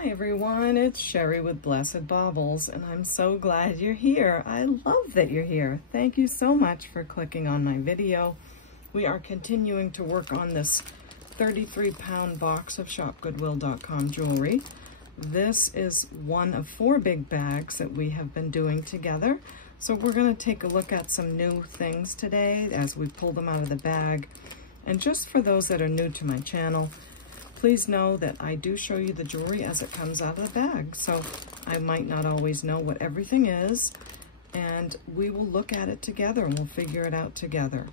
Hi everyone, it's Sherry with Blessed Baubles, and I'm so glad you're here. I love that you're here. Thank you so much for clicking on my video. We are continuing to work on this 33-pound box of ShopGoodWill.com jewelry. This is one of 4 big bags that we have been doing together. So we're going to take a look at some new things today as we pull them out of the bag. And just for those that are new to my channel, please know that I do show you the jewelry as it comes out of the bag. So I might not always know what everything is, and we will look at it together and we'll figure it out together.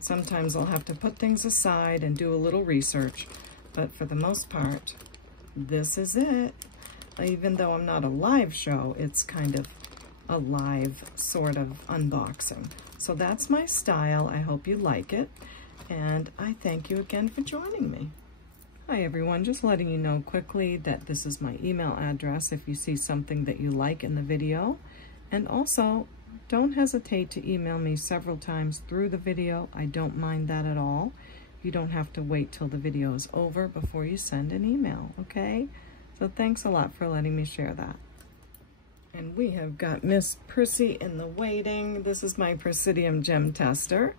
Sometimes I'll have to put things aside and do a little research, but for the most part, this is it. Even though I'm not a live show, it's kind of a live sort of unboxing. So that's my style. I hope you like it, and I thank you again for joining me. Hi everyone, just letting you know quickly that this is my email address if you see something that you like in the video. And also, don't hesitate to email me several times through the video. I don't mind that at all. You don't have to wait till the video is over before you send an email, okay? So thanks a lot for letting me share that. And we have got Miss Prissy in the waiting. This is my Presidium gem tester.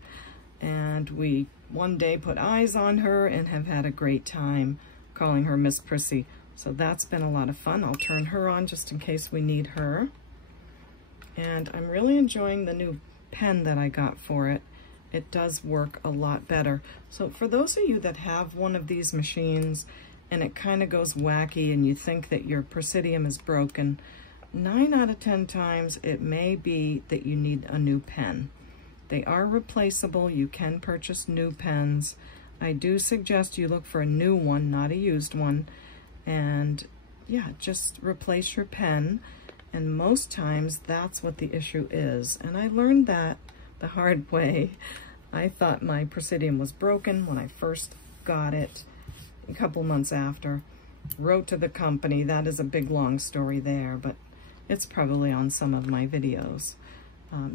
And we one day put eyes on her and have had a great time calling her Miss Prissy. So that's been a lot of fun. I'll turn her on just in case we need her. And I'm really enjoying the new pen that I got for it. It does work a lot better. So for those of you that have one of these machines and it kind of goes wacky and you think that your Presidium is broken, 9 out of 10 times it may be that you need a new pen. They are replaceable. You can purchase new pens. I do suggest you look for a new one, not a used one. And yeah, just replace your pen. And most times that's what the issue is. And I learned that the hard way. I thought my Presidium was broken when I first got it a couple months after. Wrote to the company. That is a big long story there, but it's probably on some of my videos.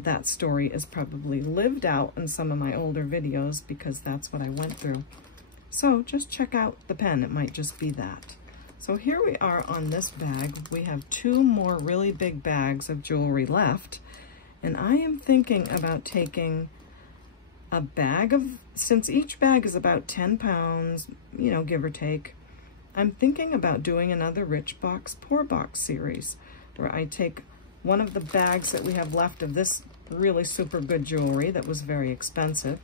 That story is probably lived out in some of my older videos because that's what I went through. So just check out the pen. It might just be that. So here we are on this bag. We have 2 more really big bags of jewelry left. And I am thinking about taking a bag of, since each bag is about 10 pounds, you know, give or take, I'm thinking about doing another Rich Box, Poor Box series where I take one of the bags that we have left of this really super good jewelry that was very expensive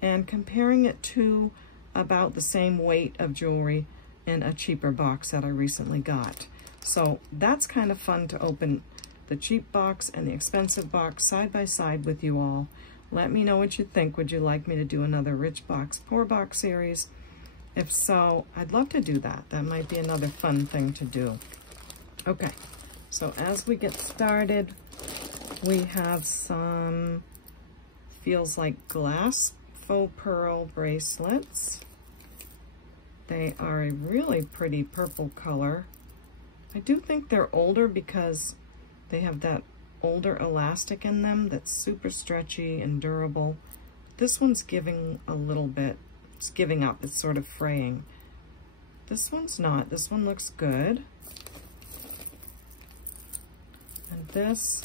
and comparing it to about the same weight of jewelry in a cheaper box that I recently got. So that's kind of fun to open the cheap box and the expensive box side by side with you all. Let me know what you think. Would you like me to do another Rich Box, Poor Box series? If so, I'd love to do that. That might be another fun thing to do. Okay. So as we get started, we have some, feels like glass faux pearl bracelets. They are a really pretty purple color. I do think they're older because they have that older elastic in them that's super stretchy and durable. This one's giving a little bit, it's giving up, it's sort of fraying. This one's not, this one looks good. And this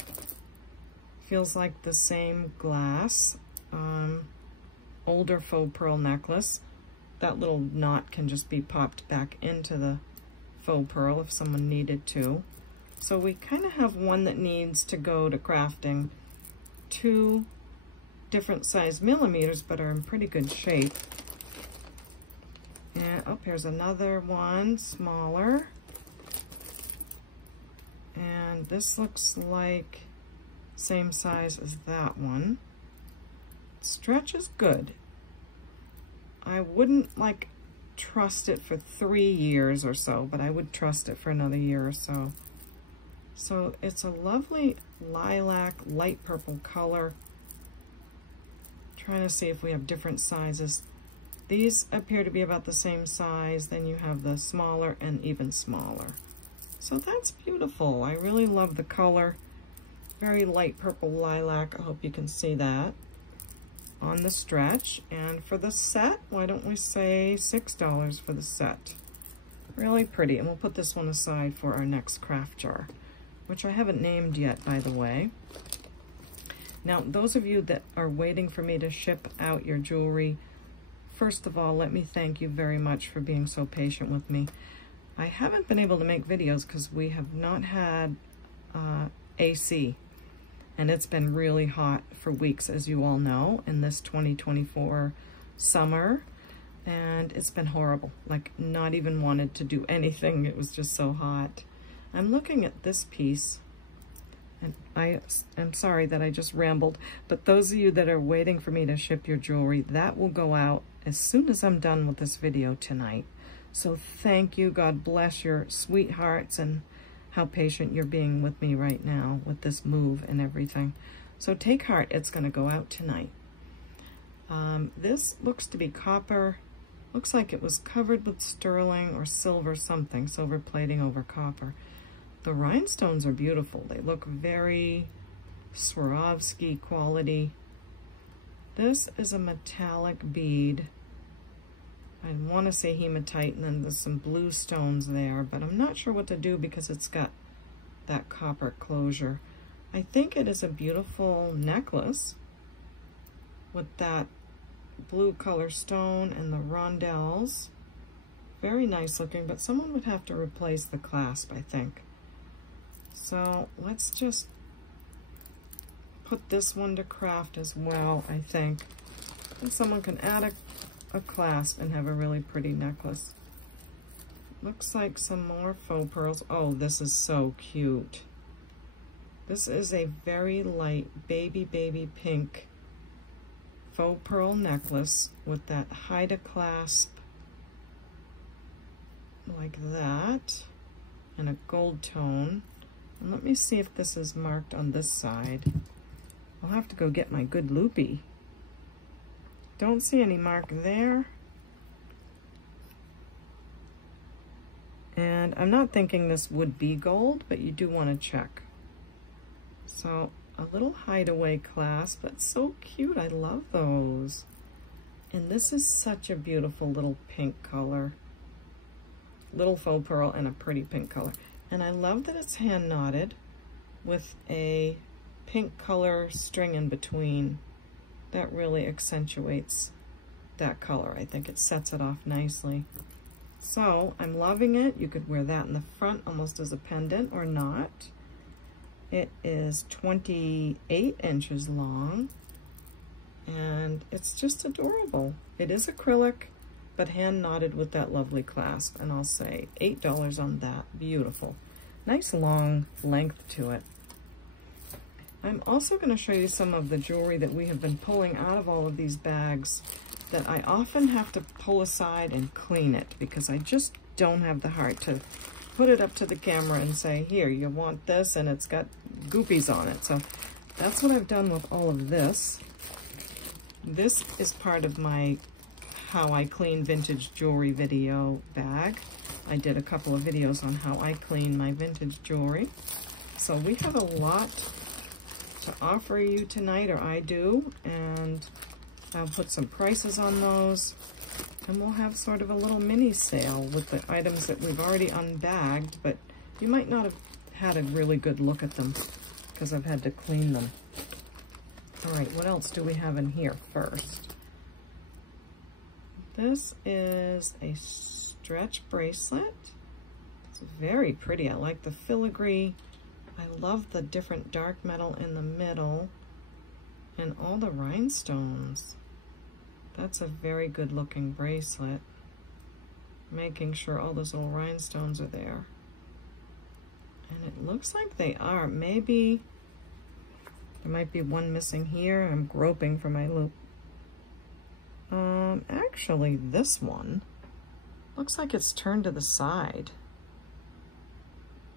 feels like the same glass, older faux pearl necklace. That little knot can just be popped back into the faux pearl if someone needed to. So we kind of have one that needs to go to crafting, 2 different size millimeters, but are in pretty good shape. And oh, here's another one, smaller. And this looks like same size as that one. Stretch is good. I wouldn't trust it for 3 years or so, but I would trust it for another year or so. So it's a lovely lilac, light purple color. Trying to see if we have different sizes. These appear to be about the same size. Then you have the smaller and even smaller. So that's beautiful. I really love the color. Very light purple lilac. I hope you can see that on the stretch. And for the set, why don't we say $6 for the set? Really pretty. And we'll put this one aside for our next craft jar, which I haven't named yet, by the way. Now, those of you that are waiting for me to ship out your jewelry, first of all, let me thank you very much for being so patient with me. I haven't been able to make videos because we have not had AC, and it's been really hot for weeks, as you all know, in this 2024 summer, and it's been horrible. Like, not even wanted to do anything. It was just so hot. I'm looking at this piece, and I'm sorry that I just rambled, but those of you that are waiting for me to ship your jewelry, that will go out as soon as I'm done with this video tonight. So thank you. God bless your sweethearts and how patient you're being with me right now with this move and everything. So take heart, it's going to go out tonight. This looks to be copper. Looks like it was covered with sterling or silver something, silver plating over copper. The rhinestones are beautiful. They look very Swarovski quality. This is a metallic bead. I want to say hematite, and then there's some blue stones there, but I'm not sure what to do because it's got that copper closure. I think it is a beautiful necklace with that blue color stone and the rondelles. Very nice looking, but someone would have to replace the clasp, I think. So let's just put this one to craft as well, I think. And someone can add a clasp and have a really pretty necklace. Looks like some more faux pearls. Oh, this is so cute. This is a very light baby pink faux pearl necklace with that Haida clasp like that and a gold tone. And let me see if this is marked on this side. I'll have to go get my good loopy. Don't see any mark there. And I'm not thinking this would be gold, but you do want to check. So a little hideaway clasp. That's so cute. I love those. And this is such a beautiful little pink color. Little faux pearl and a pretty pink color. And I love that it's hand knotted with a pink color string in between. That really accentuates that color. I think it sets it off nicely. So I'm loving it. You could wear that in the front almost as a pendant or not. It is 28 inches long and it's just adorable. It is acrylic, but hand knotted with that lovely clasp, and I'll say $8 on that. Beautiful. Nice long length to it. I'm also going to show you some of the jewelry that we have been pulling out of all of these bags that I often have to pull aside and clean it because I just don't have the heart to put it up to the camera and say, here, you want this, and it's got goopies on it. So that's what I've done with all of this. This is part of my how I clean vintage jewelry video bag. I did a couple of videos on how I clean my vintage jewelry. So we have a lot to offer you tonight, or I do, and I'll put some prices on those, and we'll have sort of a little mini sale with the items that we've already unbagged, but you might not have had a really good look at them because I've had to clean them. All right, what else do we have in here first? This is a stretch bracelet. It's very pretty. I like the filigree. I love the different dark metal in the middle and all the rhinestones. That's a very good looking bracelet. Making sure all those little rhinestones are there. And it looks like they are. Maybe there might be one missing here. I'm groping for my loop. Actually, this one looks like it's turned to the side,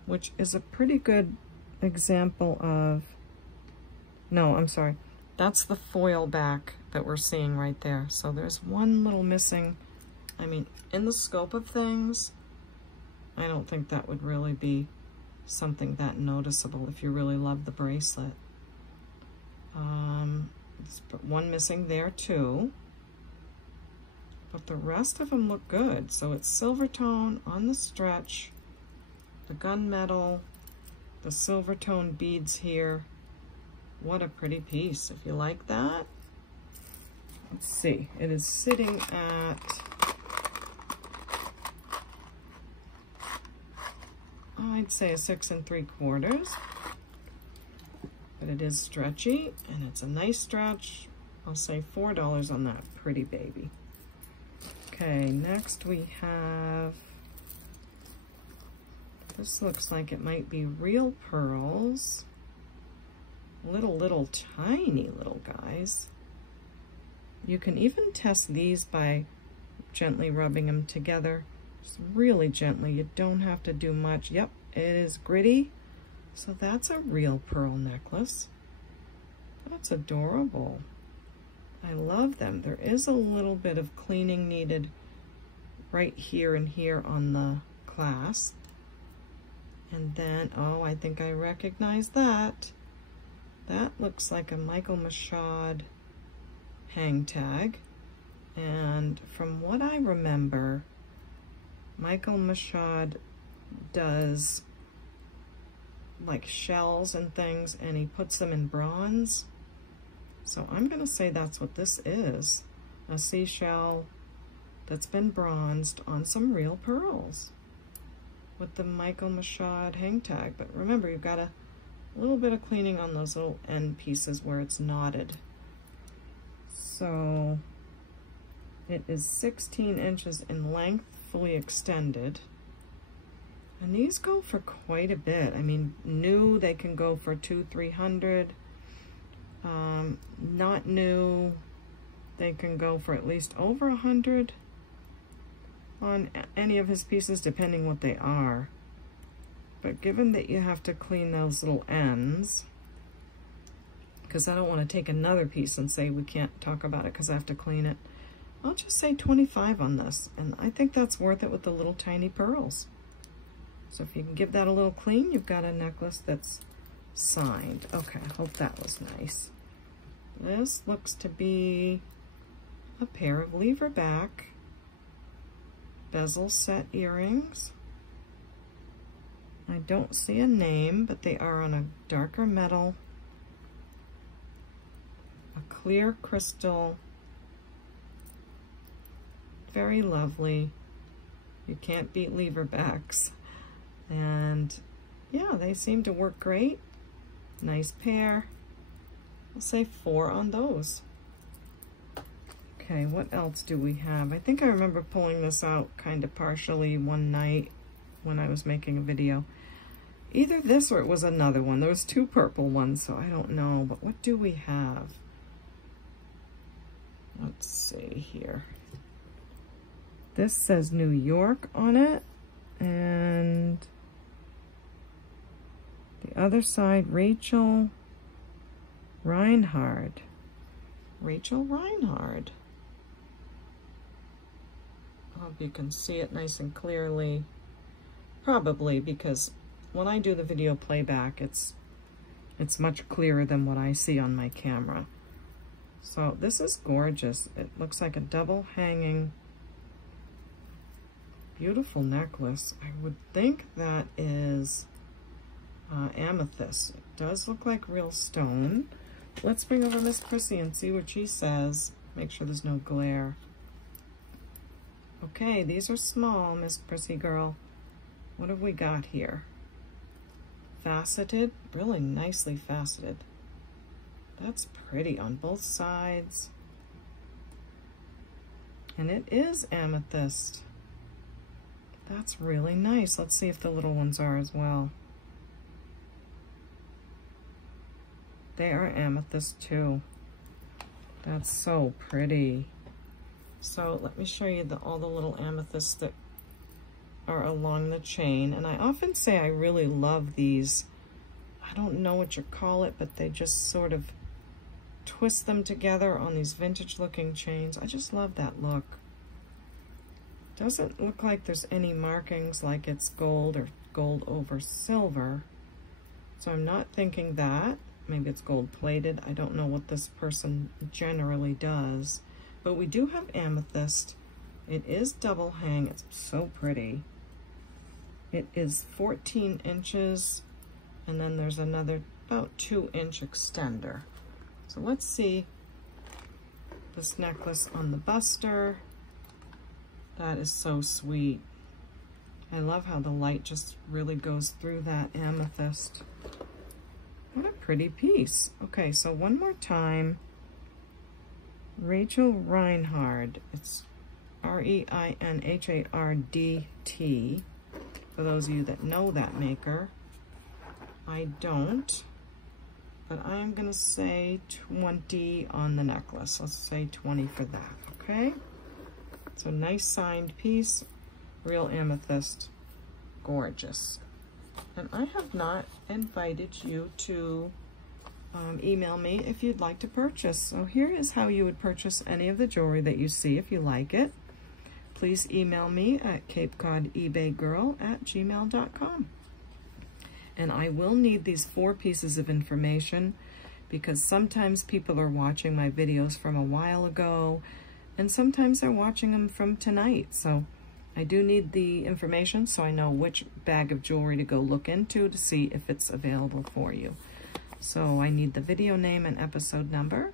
which is a pretty good example of, no, I'm sorry. That's the foil back that we're seeing right there. So there's one little missing. I mean, in the scope of things, I don't think that would really be something that noticeable if you really love the bracelet. Let's put one missing there too. but the rest of them look good. So it's silver tone on the stretch, the gunmetal, the silver tone beads here. What a pretty piece. If you like that, let's see. It is sitting at, I'd say a 6 3/4, but it is stretchy and it's a nice stretch. I'll say $4 on that pretty baby. Okay, next we have, this looks like it might be real pearls. Little tiny little guys. You can even test these by gently rubbing them together. Just really gently. You don't have to do much. Yep, it is gritty. So that's a real pearl necklace. That's adorable. I love them. There is a little bit of cleaning needed right here and here on the clasp. And then, oh, I think I recognize that. That looks like a Michael Machad hang tag. And from what I remember, Michael Machad does like shells and things, and he puts them in bronze. So I'm going to say that's what this is. A seashell that's been bronzed on some real pearls with the Michael Machad hang tag. But remember, you've got a little bit of cleaning on those little end pieces where it's knotted. So it is 16 inches in length, fully extended. And these go for quite a bit. I mean, new, they can go for $200-300. Not new, they can go for at least over $100 on any of his pieces, depending what they are. But given that you have to clean those little ends, because I don't want to take another piece and say we can't talk about it because I have to clean it, I'll just say 25 on this. And I think that's worth it with the little tiny pearls. So if you can give that a little clean, you've got a necklace that's signed. Okay, I hope that was nice. This looks to be a pair of lever back bezel set earrings. I don't see a name, but they are on a darker metal, a clear crystal, very lovely. You can't beat lever backs. And yeah, they seem to work great. Nice pair. I'll say 4 on those. Okay, what else do we have? I think I remember pulling this out kind of partially one night when I was making a video. Either this or it was another one. There was 2 purple ones, so I don't know. But what do we have? Let's see here. This says New York on it. And the other side, Rachel Reinhard. Rachel Reinhard. I hope you can see it nice and clearly. Probably, because when I do the video playback, it's much clearer than what I see on my camera. So this is gorgeous. It looks like a double hanging, beautiful necklace. I would think that is amethyst. It does look like real stone. Let's bring over Miss Prissy and see what she says. Make sure there's no glare. Okay, these are small, Miss Prissy girl. What have we got here? Faceted, really nicely faceted. That's pretty on both sides. And it is amethyst. That's really nice. Let's see if the little ones are as well. They are amethyst too. That's so pretty. So let me show you all the little amethysts that are along the chain. And I often say I really love these. I don't know what you call it, but they just sort of twist them together on these vintage looking chains. I just love that look. Doesn't look like there's any markings like it's gold or gold over silver. So I'm not thinking that. Maybe it's gold plated. I don't know what this person generally does. But we do have amethyst It is double hang. It's so pretty. It is 14 inches, and then there's another about 2-inch extender. So let's see this necklace on the buster. That is so sweet. I love how the light just really goes through that amethyst. What a pretty piece. Okay, so one more time. Rachel Reinhard. It's R-E-I-N-H-A-R-D-T. For those of you that know that maker. I don't. But I am going to say 20 on the necklace. Let's say 20 for that, okay? So nice signed piece. Real amethyst. Gorgeous. And I have not invited you to email me if you'd like to purchase. So here is how you would purchase any of the jewelry that you see if you like it. Please email me at CapeCodEbayGirl@gmail.com. And I will need these 4 pieces of information because sometimes people are watching my videos from a while ago and sometimes they're watching them from tonight. So I do need the information so I know which bag of jewelry to go look into to see if it's available for you. So I need the video name and episode number,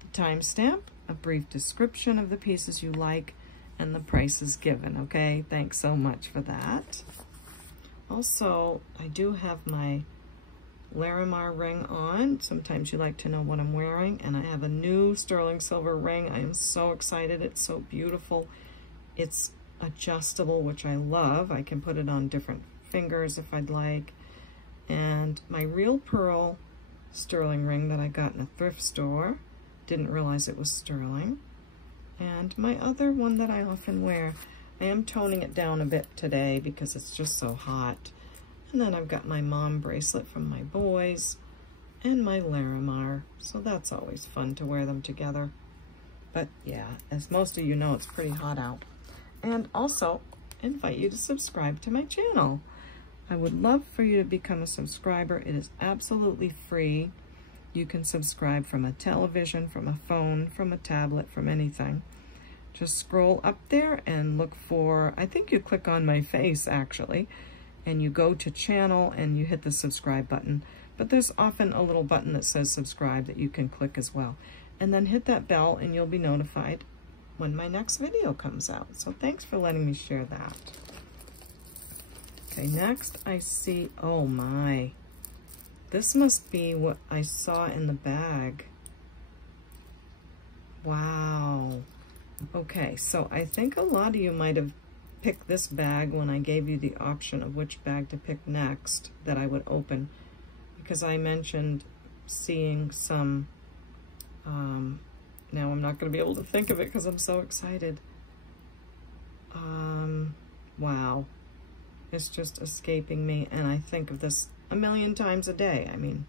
the timestamp, a brief description of the pieces you like, and the prices given, okay? Thanks so much for that. Also, I do have my Larimar ring on. Sometimes you like to know what I'm wearing, and I have a new sterling silver ring. I am so excited. It's so beautiful. It's adjustable, which I love. I can put it on different fingers if I'd like. And my real pearl sterling ring that I got in a thrift store. Didn't realize it was sterling. And my other one that I often wear. I am toning it down a bit today because it's just so hot. And then I've got my mom bracelet from my boys and my Larimar. So that's always fun to wear them together. But yeah, as most of you know, it's pretty hot out. And also invite you to subscribe to my channel. I would love for you to become a subscriber. It is absolutely free. You can subscribe from a television, from a phone, from a tablet, from anything. Just scroll up there and look for, I think you click on my face actually, and you go to channel and you hit the subscribe button. But there's often a little button that says subscribe that you can click as well. And then hit that bell and you'll be notified when my next video comes out. So thanks for letting me share that. Okay, next I see, oh my, this must be what I saw in the bag. Wow. Okay, so I think a lot of you might have picked this bag when I gave you the option of which bag to pick next that I would open, because I mentioned seeing some, now I'm not going to be able to think of it because I'm so excited. Wow. It's just escaping me, and I think of this a million times a day. I mean,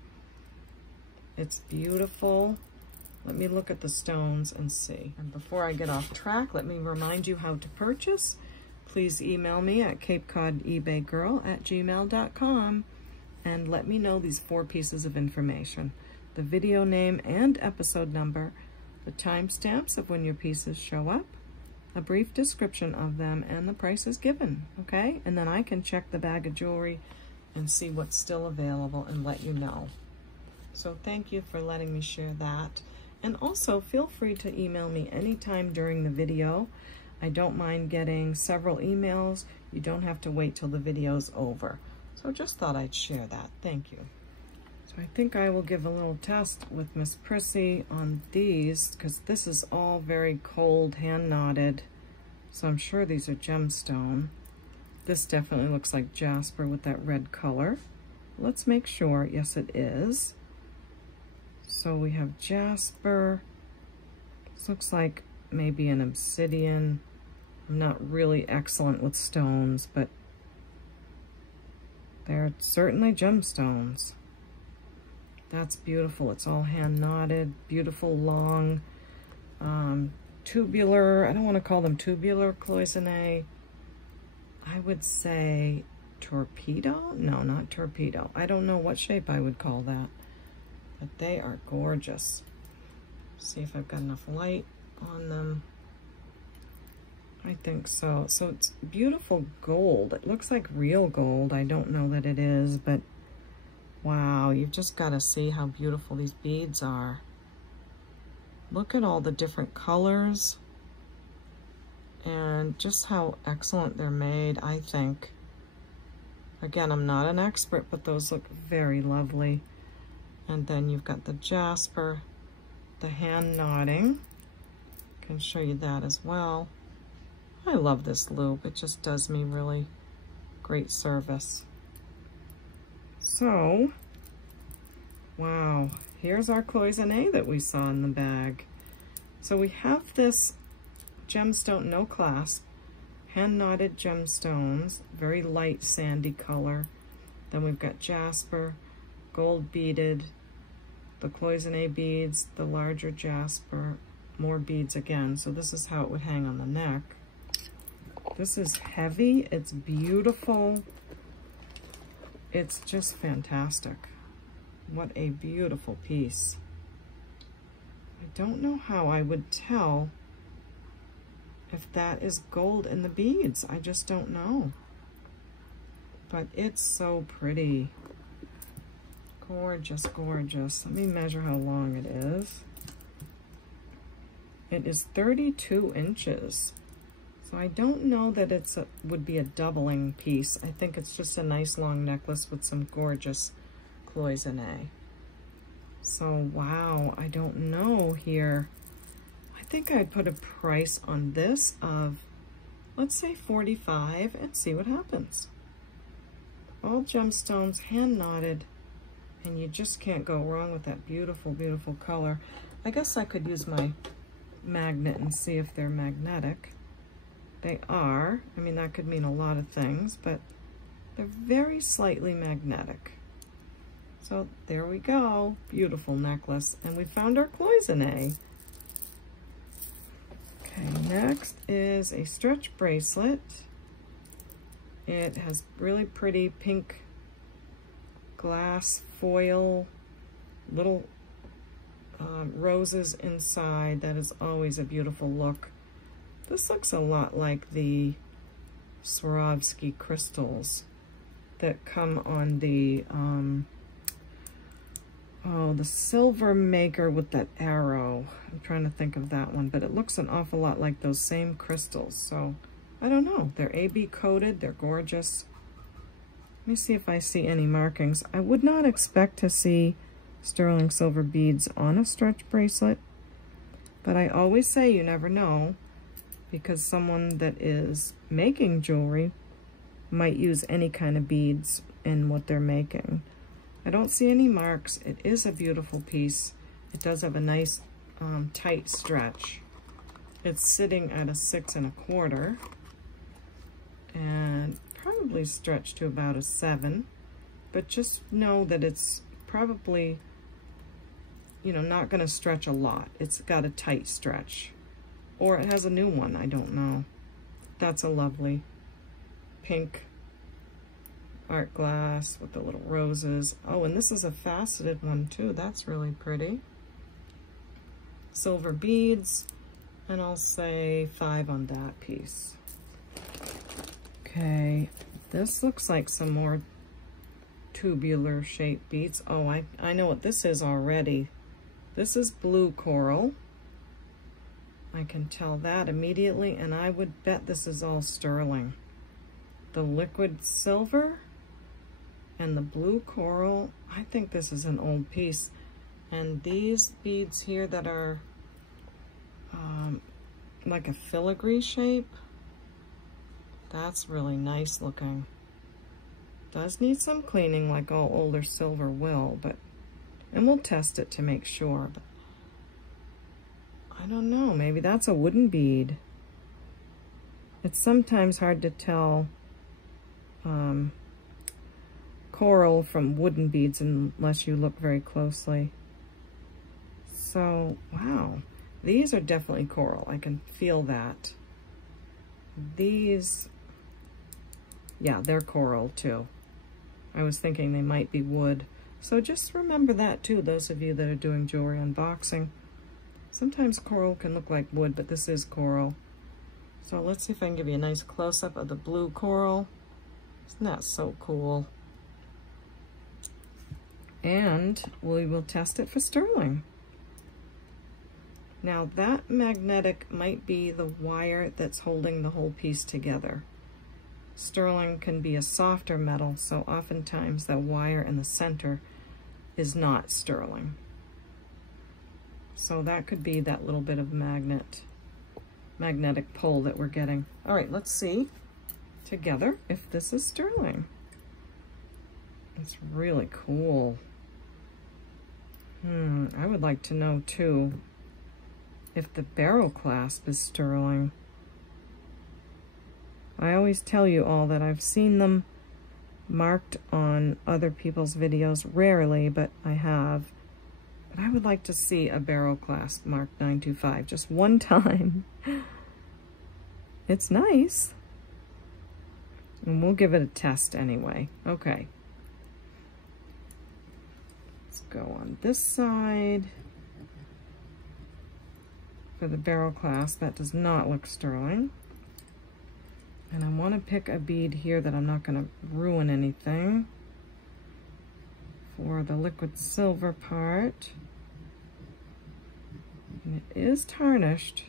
it's beautiful. Let me look at the stones and see. And before I get off track, let me remind you how to purchase. Please email me at CapeCodEbayGirl@gmail.com and let me know these 4 pieces of information. The video name and episode number, the timestamps of when your pieces show up, a brief description of them, and the prices given, okay? And then I can check the bag of jewelry and see what's still available and let you know. So thank you for letting me share that. And also feel free to email me anytime during the video. I don't mind getting several emails. You don't have to wait till the video's over. So just thought I'd share that. Thank you. So I think I will give a little test with Miss Prissy on these, because this is all very cold, hand knotted. So I'm sure these are gemstone. This definitely looks like jasper with that red color. Let's make sure. Yes, it is. So we have jasper. This looks like maybe an obsidian. I'm not really excellent with stones, but they're certainly gemstones. That's beautiful. It's all hand knotted, beautiful long tubular. I don't want to call them tubular cloisonné. I would say torpedo? No, not torpedo. I don't know what shape I would call that. But they are gorgeous. See if I've got enough light on them. I think so. So it's beautiful gold. It looks like real gold. I don't know that it is, but wow, you've just got to see how beautiful these beads are. Look at all the different colors and just how excellent they're made, I think. Again, I'm not an expert, but those look very lovely. And then you've got the jasper, the hand knotting. I can show you that as well. I love this loop. It just does me really great service. So, wow, here's our cloisonné that we saw in the bag. So we have this gemstone, no clasp, hand knotted gemstones, very light sandy color. Then we've got jasper, gold beaded, the cloisonné beads, the larger jasper, more beads again. So this is how it would hang on the neck. This is heavy, it's beautiful. It's just fantastic. What a beautiful piece. I don't know how I would tell if that is gold in the beads. I just don't know. But it's so pretty. Gorgeous, gorgeous. Let me measure how long it is. It is 32 inches. So I don't know that it's would be a doubling piece. I think it's just a nice long necklace with some gorgeous cloisonné. So wow, I don't know here. I think I'd put a price on this of, let's say 45 and see what happens. All gemstones, hand knotted, and you just can't go wrong with that beautiful, beautiful color. I guess I could use my magnet and see if they're magnetic. They are. I mean, that could mean a lot of things, but they're very slightly magnetic. So there we go. Beautiful necklace. And we found our cloisonné. Okay, next is a stretch bracelet. It has really pretty pink glass foil, little roses inside. That is always a beautiful look. This looks a lot like the Swarovski crystals that come on the, the silver maker with that arrow. I'm trying to think of that one, but it looks an awful lot like those same crystals. So, I don't know. They're AB coated. They're gorgeous. Let me see if I see any markings. I would not expect to see sterling silver beads on a stretch bracelet, but I always say you never know, because someone that is making jewelry might use any kind of beads in what they're making. I don't see any marks. It is a beautiful piece. It does have a nice tight stretch. It's sitting at a 6 1/4 and probably stretched to about a 7, but just know that it's probably, you know, not going to stretch a lot. It's got a tight stretch. Or it has a new one, I don't know. That's a lovely pink art glass with the little roses. Oh, and this is a faceted one too. That's really pretty. Silver beads, and I'll say 5 on that piece. Okay, this looks like some more tubular shaped beads. Oh, I know what this is already. This is blue coral. I can tell that immediately, and I would bet this is all sterling. The liquid silver and the blue coral, I think this is an old piece. And these beads here that are like a filigree shape, that's really nice looking. Does need some cleaning like all older silver will, and we'll test it to make sure. But I don't know, maybe that's a wooden bead. It's sometimes hard to tell coral from wooden beads unless you look very closely. So, wow, these are definitely coral. I can feel that. These, yeah, they're coral too. I was thinking they might be wood. So just remember that too, those of you that are doing jewelry unboxing. Sometimes coral can look like wood, but this is coral. So let's see if I can give you a nice close-up of the blue coral. Isn't that so cool? And we will test it for sterling. Now that magnetic might be the wire that's holding the whole piece together. Sterling can be a softer metal, so oftentimes the wire in the center is not sterling. So that could be that little bit of magnetic pull that we're getting. All right, let's see together if this is sterling. It's really cool. I would like to know too if the barrel clasp is sterling. I always tell you all that I've seen them marked on other people's videos, rarely, but I have. But I would like to see a barrel clasp marked 925 just one time. It's nice. And we'll give it a test anyway. Okay. Let's go on this side. For the barrel clasp, that does not look sterling. And I want to pick a bead here that I'm not going to ruin anything. For the liquid silver part. And it is tarnished.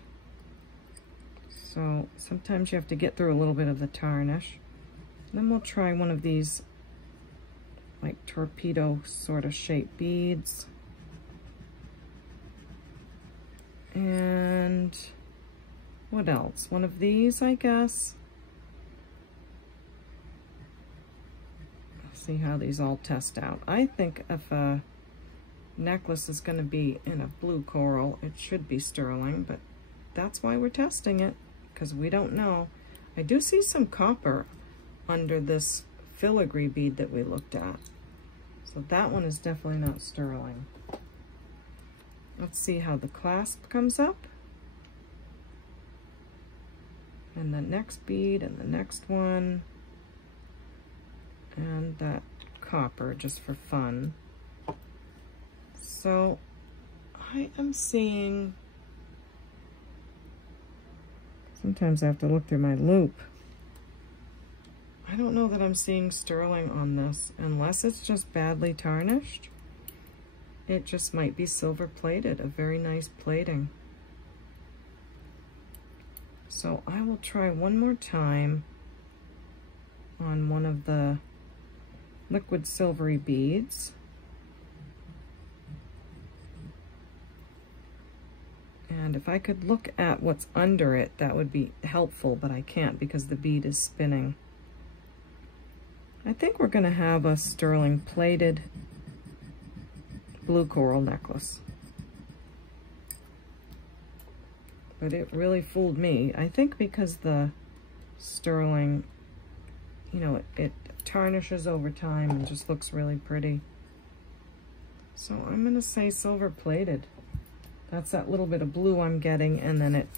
So sometimes you have to get through a little bit of the tarnish. And then we'll try one of these like torpedo sort of shaped beads. And what else? One of these, I guess. Let's see how these all test out. I think if a necklace is going to be in a blue coral, it should be sterling, but that's why we're testing it, because we don't know. I do see some copper under this filigree bead that we looked at. So that one is definitely not sterling. Let's see how the clasp comes up. And the next bead and the next one. And that copper just for fun. So I am seeing, sometimes I have to look through my loop. I don't know that I'm seeing sterling on this, unless it's just badly tarnished. It just might be silver plated, a very nice plating. So I will try one more time on one of the liquid silvery beads. And if I could look at what's under it, that would be helpful, but I can't because the bead is spinning. I think we're going to have a sterling plated blue coral necklace. But it really fooled me. I think because the sterling, you know, it tarnishes over time and just looks really pretty. So I'm going to say silver plated. That's that little bit of blue I'm getting, and then it,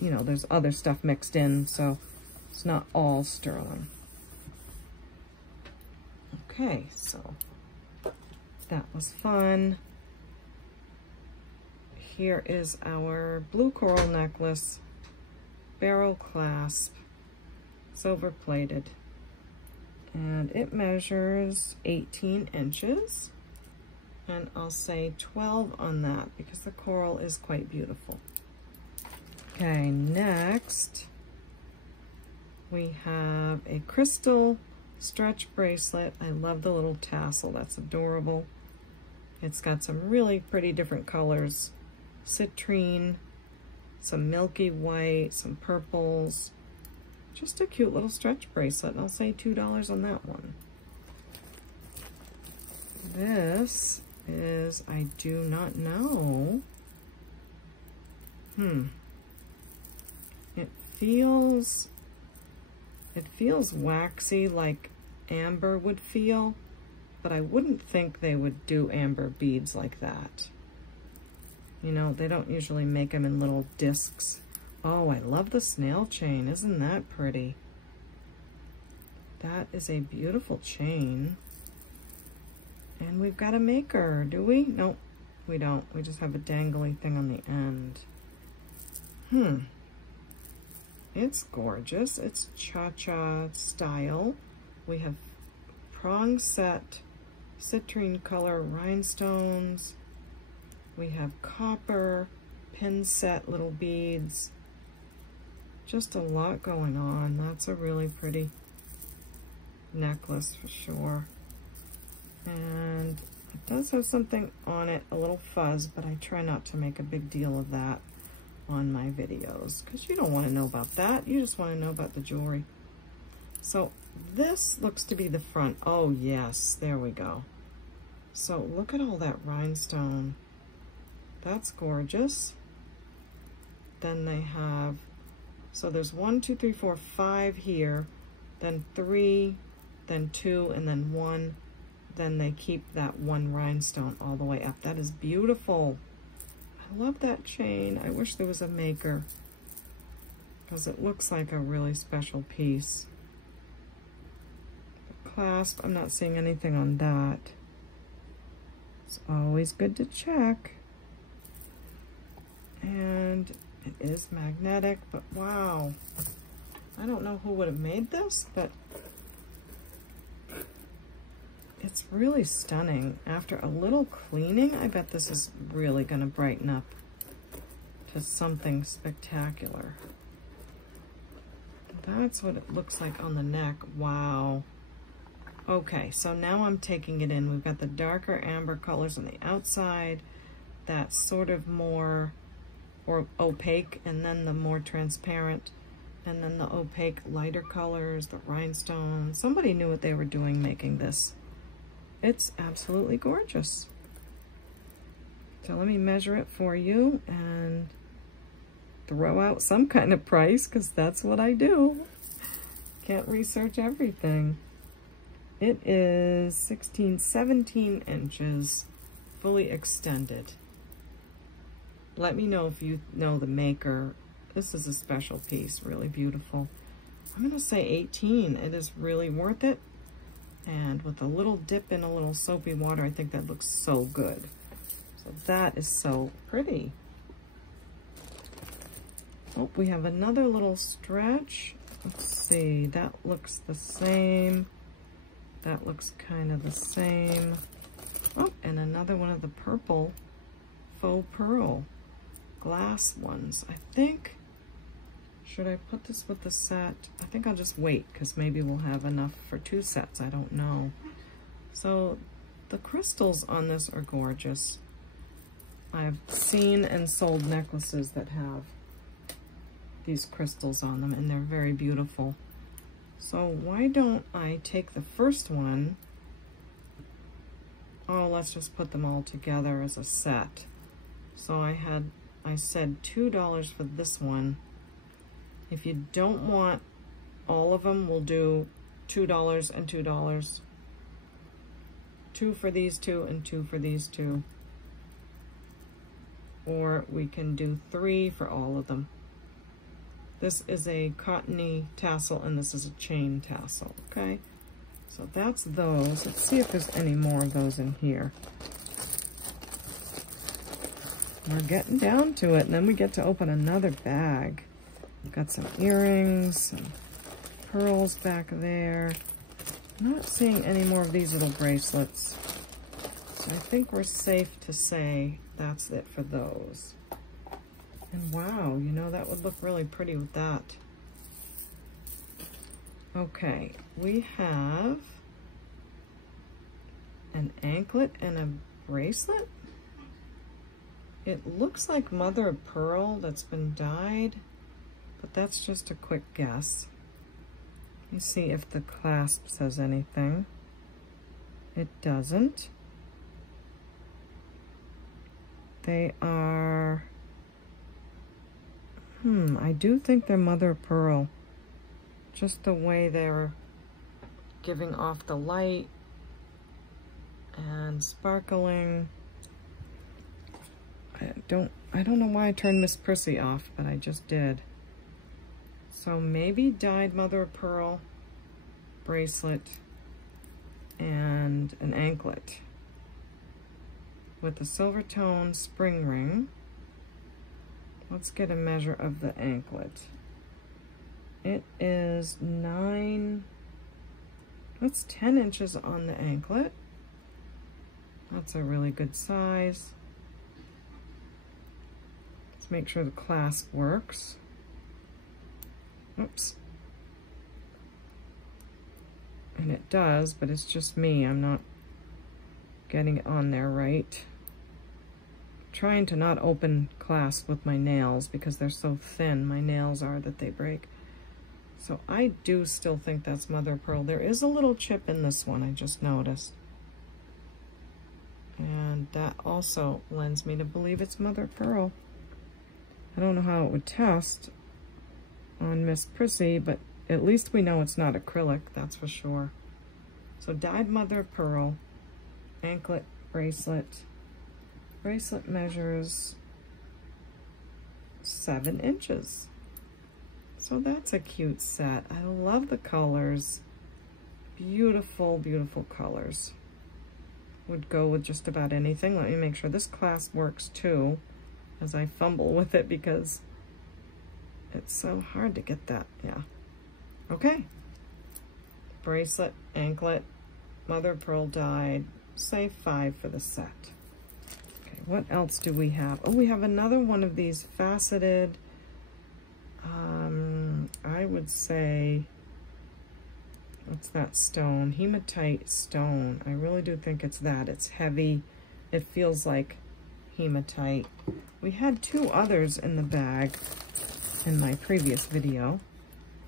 you know, there's other stuff mixed in, so it's not all sterling. Okay, so that was fun. Here is our blue coral necklace, barrel clasp, silver plated, and it measures 18 inches, and I'll say 12 on that because the coral is quite beautiful. Okay, next we have a crystal stretch bracelet. I love the little tassel, that's adorable. It's got some really pretty different colors. Citrine, some milky white, some purples. Just a cute little stretch bracelet, and I'll say $2 on that one. This is, I do not know. It feels waxy like amber would feel, but I wouldn't think they would do amber beads like that. You know, they don't usually make them in little discs. Oh, I love the snail chain. Isn't that pretty? That is a beautiful chain. And we've got a maker, do we? Nope, we don't. We just have a dangly thing on the end. It's gorgeous. It's cha-cha style. We have prong set, citrine color rhinestones. We have copper, pin set little beads. Just a lot going on. That's a really pretty necklace for sure. And it does have something on it, a little fuzz, but I try not to make a big deal of that on my videos because you don't want to know about that. You just want to know about the jewelry. So this looks to be the front. Oh yes, there we go. So look at all that rhinestone. That's gorgeous. Then they have, so there's 1, 2, 3, 4, 5 here, then 3, then 2, and then 1. Then they keep that 1 rhinestone all the way up. That is beautiful. I love that chain. I wish there was a maker because it looks like a really special piece. The clasp, I'm not seeing anything on that. It's always good to check. And it is magnetic, but wow. I don't know who would have made this, but it's really stunning. After a little cleaning, I bet this is really going to brighten up to something spectacular. That's what it looks like on the neck. Wow. Okay, so now I'm taking it in. We've got the darker amber colors on the outside. That's sort of more or opaque, and then the more transparent, and then the opaque lighter colors, the rhinestones. Somebody knew what they were doing making this. It's absolutely gorgeous. So let me measure it for you and throw out some kind of price because that's what I do. Can't research everything. It is 17 inches, fully extended. Let me know if you know the maker. This is a special piece, really beautiful. I'm gonna say 18. It is really worth it. And with a little dip in a little soapy water, I think that looks so good. So that is so pretty. Oh, we have another little stretch. Let's see, that looks the same. That looks kind of the same. Oh, and another one of the purple faux pearl glass ones. I think, should I put this with the set? I think I'll just wait because maybe we'll have enough for 2 sets. I don't know. So the crystals on this are gorgeous. I've seen and sold necklaces that have these crystals on them and they're very beautiful. So why don't I take the first one? Oh, let's just put them all together as a set. So I said $2 for this one. If you don't want all of them, we'll do $2 and $2. 2 for these 2 and 2 for these 2. Or we can do 3 for all of them. This is a cottony tassel and this is a chain tassel, okay? So that's those. Let's see if there's any more of those in here. We're getting down to it, and then we get to open another bag. We've got some earrings, some pearls back there. I'm not seeing any more of these little bracelets. So I think we're safe to say that's it for those. And wow, you know, that would look really pretty with that. Okay, we have an anklet and a bracelet. It looks like mother of pearl that's been dyed, but that's just a quick guess. Let me see if the clasp says anything. It doesn't. They are, I do think they're mother of pearl. Just the way they're giving off the light and sparkling. I don't know why I turned Miss Prissy off, but I just did. So maybe dyed mother of pearl bracelet and an anklet with a silver tone spring ring. Let's get a measure of the anklet. It is 10 inches on the anklet. That's a really good size. Let's make sure the clasp works. Oops. And it does, but it's just me. I'm not getting it on there right. Trying to not open clasp with my nails because they're so thin. My nails are that they break. So I do still think that's mother of pearl. There is a little chip in this one, I just noticed. And that also lends me to believe it's mother of pearl. I don't know how it would test on Miss Prissy, but at least we know it's not acrylic, that's for sure. So dyed mother of pearl, anklet, bracelet. Bracelet measures 7 inches. So that's a cute set. I love the colors. Beautiful, beautiful colors. Would go with just about anything. Let me make sure this clasp works too, as I fumble with it because it's so hard to get that. Yeah. Okay. Bracelet, anklet, mother of pearl dyed. Say 5 for the set. Okay, what else do we have? Oh, we have another one of these faceted, I would say, what's that stone? Hematite stone. I really do think it's that. It's heavy. It feels like hematite. We had 2 others in the bag in my previous video.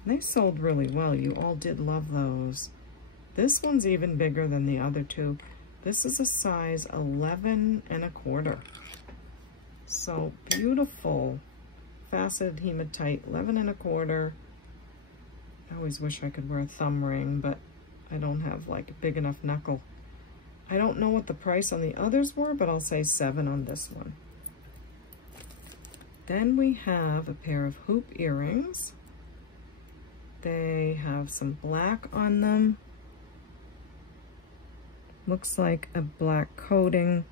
They sold really well. You all did love those. This one's even bigger than the other 2. This is a size 11 1/4. So beautiful. Faceted hematite, 11 1/4. I always wish I could wear a thumb ring, but I don't have like a big enough knuckle. I don't know what the price on the others were, but I'll say 7 on this one. Then we have a pair of hoop earrings. They have some black on them. Looks like a black coating.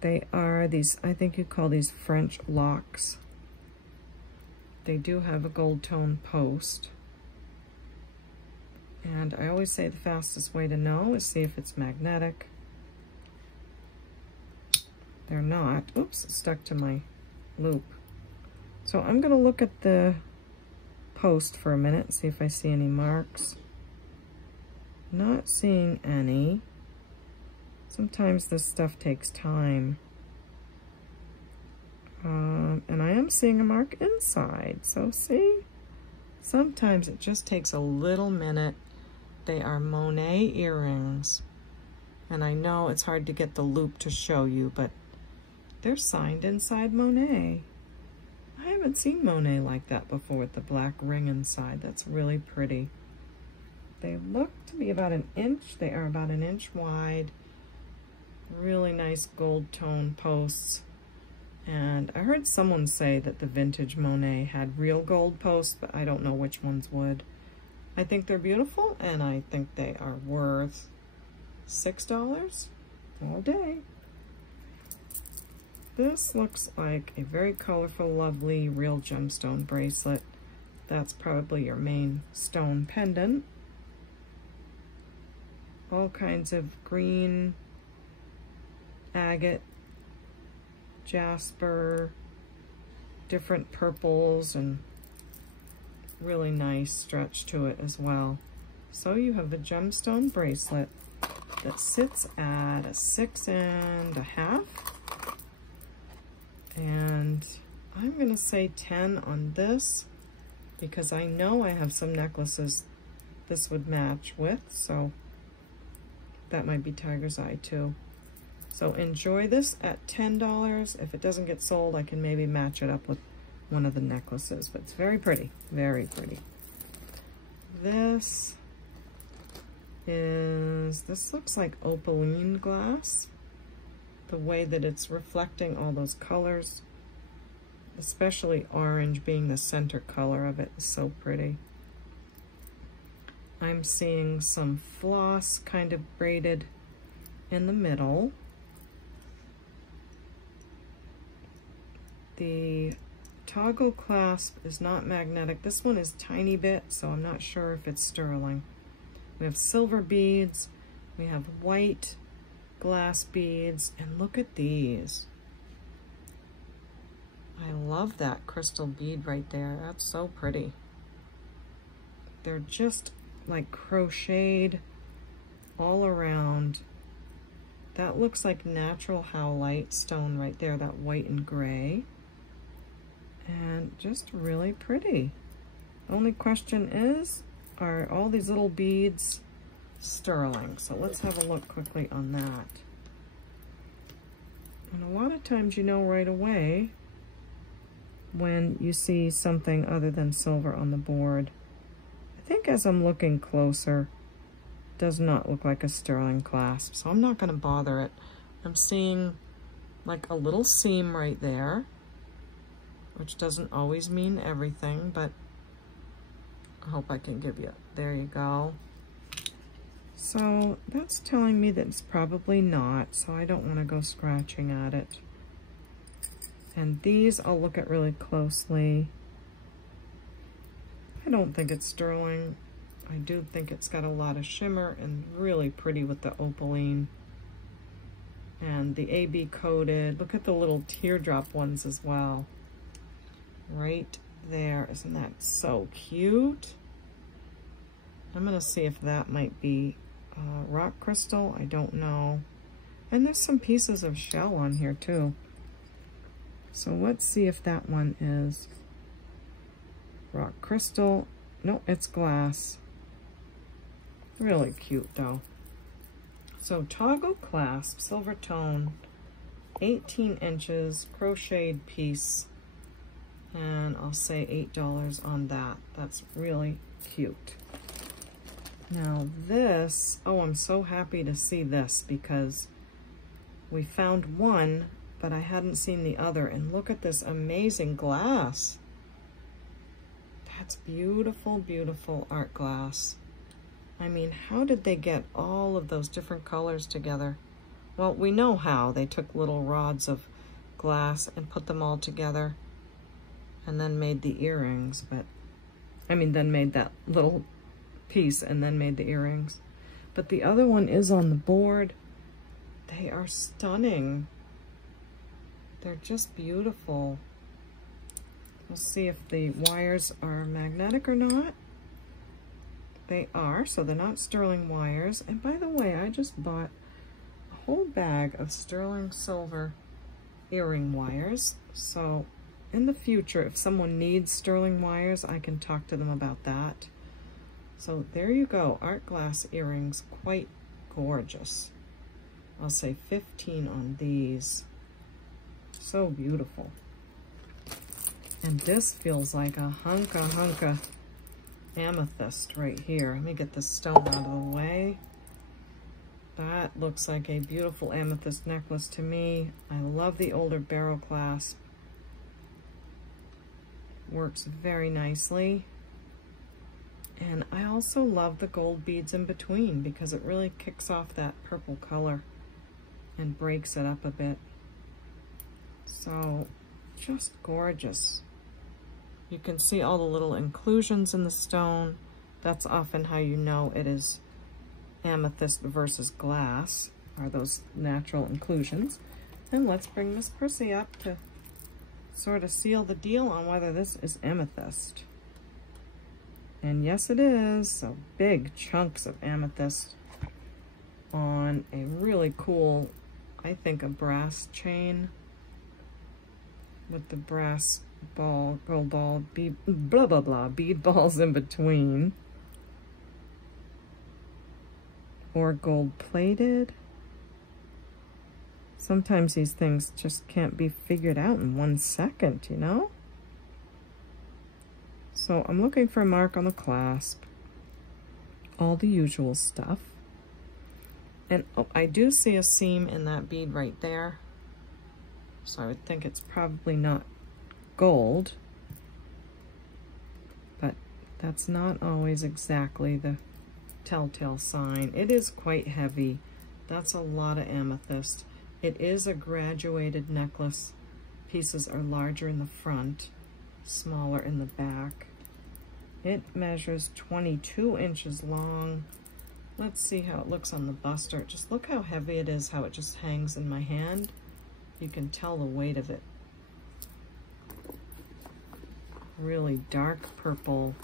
They are these, I think you call these French locks. They do have a gold tone post. And I always say the fastest way to know is see if it's magnetic. They're not. Oops, it stuck to my loop. So I'm gonna look at the post for a minute and see if I see any marks. Not seeing any. Sometimes this stuff takes time. And I am seeing a mark inside. So see, sometimes it just takes a little minute. They are Monet earrings. And I know it's hard to get the loop to show you, but they're signed inside Monet. I haven't seen Monet like that before with the black ring inside. That's really pretty. They look to be about 1 inch. They are about 1 inch wide. Really nice gold tone posts. And I heard someone say that the vintage Monet had real gold posts, but I don't know which ones would. I think they're beautiful, and I think they are worth $6 all day. This looks like a very colorful, lovely, real gemstone bracelet. That's probably your main stone pendant. All kinds of green, agate, jasper, different purples, and really nice stretch to it as well. So you have a gemstone bracelet that sits at a 6 1/2. And I'm gonna say 10 on this because I know I have some necklaces this would match with, so that might be Tiger's Eye too. So enjoy this at $10. If it doesn't get sold, I can maybe match it up with one of the necklaces, but it's very pretty, very pretty. This looks like opaline glass. The way that it's reflecting all those colors, especially orange being the center color of it, is so pretty. I'm seeing some floss kind of braided in the middle. The toggle clasp is not magnetic. This one is tiny bit, so I'm not sure if it's sterling. We have silver beads, we have white glass beads, and look at these. I love that crystal bead right there. That's so pretty. They're just like crocheted all around. That looks like natural howlite stone right there, that white and gray. And just really pretty. The only question is, are all these little beads sterling? So let's have a look quickly on that. And a lot of times you know right away when you see something other than silver on the board. I think as I'm looking closer, it does not look like a sterling clasp, so I'm not going to bother it. I'm seeing like a little seam right there, which doesn't always mean everything, but I hope I can give you, there you go. So that's telling me that it's probably not, so I don't want to go scratching at it. And these I'll look at really closely. I don't think it's sterling. I do think it's got a lot of shimmer and really pretty with the opaline. And the AB coated, look at the little teardrop ones as well. Right there, isn't that so cute? I'm gonna see if that might be rock crystal, I don't know. And there's some pieces of shell on here too. So let's see if that one is rock crystal. No, it's glass. Really cute though. So toggle clasp, silver tone, 18 inches, crocheted piece, and I'll say $8 on that. That's really cute. Now this, oh, I'm so happy to see this because we found one, but I hadn't seen the other. And look at this amazing glass. That's beautiful, beautiful art glass. I mean, how did they get all of those different colors together? Well, we know how. They took little rods of glass and put them all together and then made the earrings, but I mean, then made that little piece and then made the earrings. But the other one is on the board. They are stunning. They're just beautiful. We'll see if the wires are magnetic or not. They are, so they're not sterling wires. And by the way, I just bought a whole bag of sterling silver earring wires. So in the future, if someone needs sterling wires, I can talk to them about that. So there you go, art glass earrings, quite gorgeous. I'll say 15 on these. So beautiful. And this feels like a hunk of amethyst right here. Let me get this stone out of the way. That looks like a beautiful amethyst necklace to me. I love the older barrel clasp. Works very nicely. And I also love the gold beads in between because it really kicks off that purple color and breaks it up a bit. So just gorgeous. You can see all the little inclusions in the stone. That's often how you know it is amethyst versus glass, are those natural inclusions. And let's bring Miss Prissy up to sort of seal the deal on whether this is amethyst. And yes, it is. So big chunks of amethyst on a really cool, I think, a brass chain with the brass ball, gold ball, bead, blah, blah, blah, bead balls in between. Or gold plated. Sometimes these things just can't be figured out in 1 second, you know? So I'm looking for a mark on the clasp. All the usual stuff. And oh, I do see a seam in that bead right there. So I would think it's probably not gold. But that's not always exactly the telltale sign. It is quite heavy. That's a lot of amethyst. It is a graduated necklace. Pieces are larger in the front. smaller in the back. It measures 22 inches long. Let's see how it looks on the buster. Just look how heavy it is, how it just hangs in my hand. You can tell the weight of it. Really dark purple,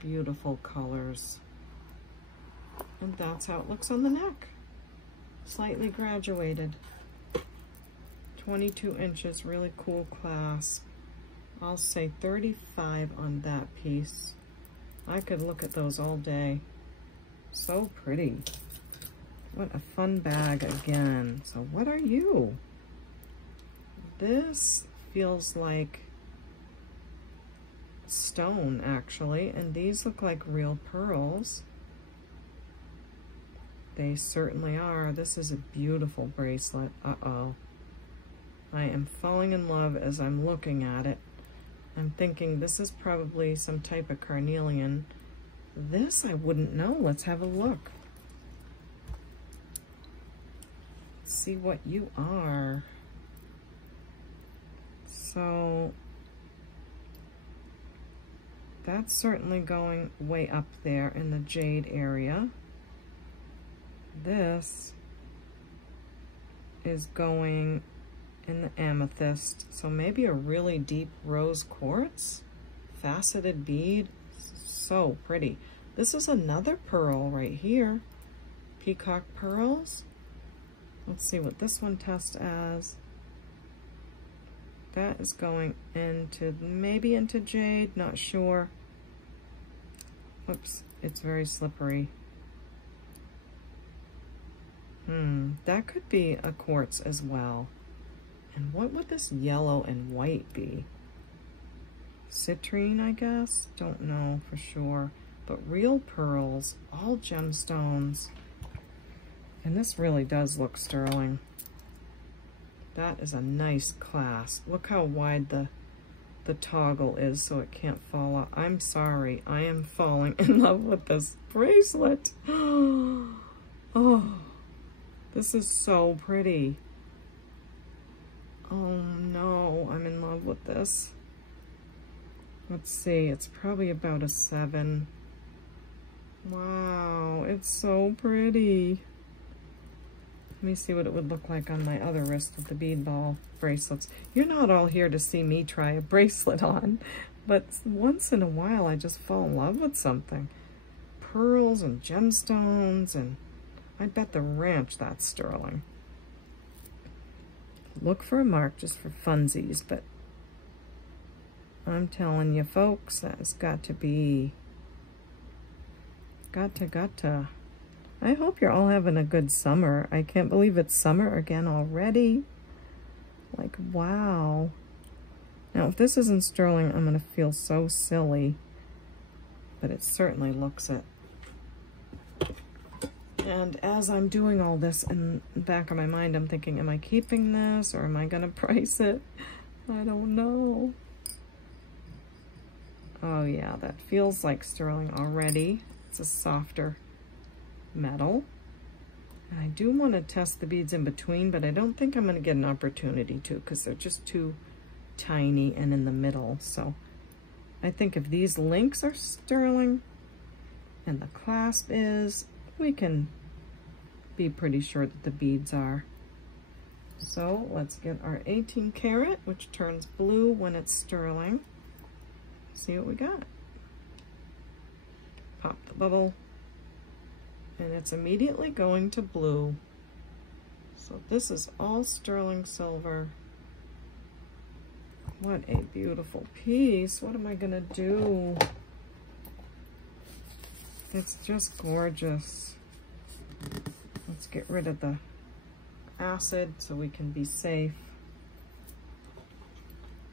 beautiful colors. And that's how it looks on the neck. Slightly graduated. 22 inches, really cool clasp. I'll say 35 on that piece. I could look at those all day. So pretty. What a fun bag again. So what are you? This feels like stone actually, and these look like real pearls. They certainly are. This is a beautiful bracelet. Uh-oh. I am falling in love as I'm looking at it. I'm thinking this is probably some type of carnelian. This I wouldn't know. Let's have a look. Let's see what you are. So that's certainly going way up there in the jade area. This is going in the amethyst, so maybe a really deep rose quartz, faceted bead. So pretty. This is another pearl right here, peacock pearls. Let's see what this one tests as. That is going into, maybe into jade, not sure. Oops, it's very slippery. That could be a quartz as well. And what would this yellow and white be? Citrine, I guess? Don't know for sure. But real pearls, all gemstones. And this really does look sterling. That is a nice clasp. Look how wide the toggle is so it can't fall off. I'm sorry, I am falling in love with this bracelet. Oh, this is so pretty. Oh no, I'm in love with this. Let's see, it's probably about a 7. Wow, it's so pretty. Let me see what it would look like on my other wrist with the bead ball bracelets. You're not all here to see me try a bracelet on, but once in a while I just fall in love with something. Pearls and gemstones, and I bet the ranch that's sterling. Look for a mark just for funsies, but I'm telling you folks, that has got to be, gotta. I hope you're all having a good summer. I can't believe it's summer again already. Like, wow. Now, if this isn't sterling, I'm gonna feel so silly, but it certainly looks it. And as I'm doing all this in the back of my mind, I'm thinking, am I keeping this or am I gonna price it? I don't know. Oh yeah, that feels like sterling already. It's a softer metal. And I do want to test the beads in between, but I don't think I'm going to get an opportunity to because they're just too tiny and in the middle. So I think if these links are sterling and the clasp is, we can be pretty sure that the beads are. So let's get our 18 karat, which turns blue when it's sterling. See what we got. Pop the bubble. And it's immediately going to blue. So this is all sterling silver. What a beautiful piece. What am I gonna do? It's just gorgeous. Let's get rid of the acid so we can be safe.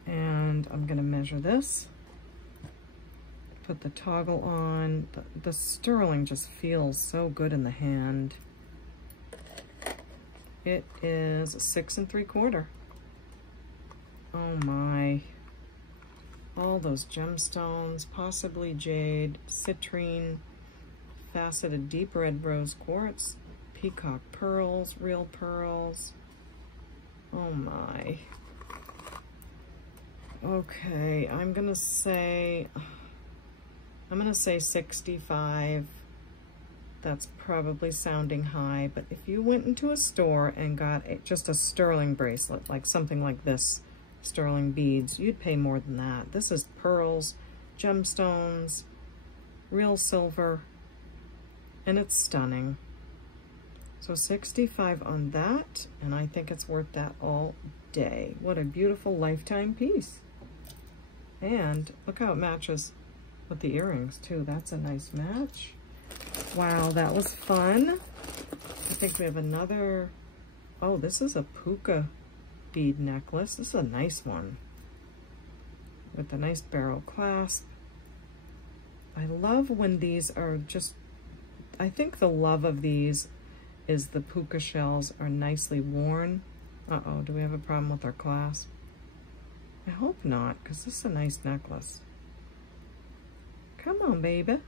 And I'm gonna measure this. Put the toggle on. The sterling just feels so good in the hand. It is 6 3/4. Oh my. All those gemstones, possibly jade, citrine, faceted deep red rose quartz, peacock pearls, real pearls. Oh my. Okay, I'm gonna say 65. That's probably sounding high, but if you went into a store and got just a sterling bracelet, like something like this, sterling beads, you'd pay more than that. This is pearls, gemstones, real silver, and it's stunning. So 65 on that, and I think it's worth that all day. What a beautiful lifetime piece. And look how it matches with the earrings too. That's a nice match. Wow, that was fun. I think we have another, oh, this is a puka bead necklace. This is a nice one with a nice barrel clasp. I love when these are just, I think the love of these is the puka shells are nicely worn. Uh-oh, do we have a problem with our clasp? I hope not, because this is a nice necklace. Come on, baby.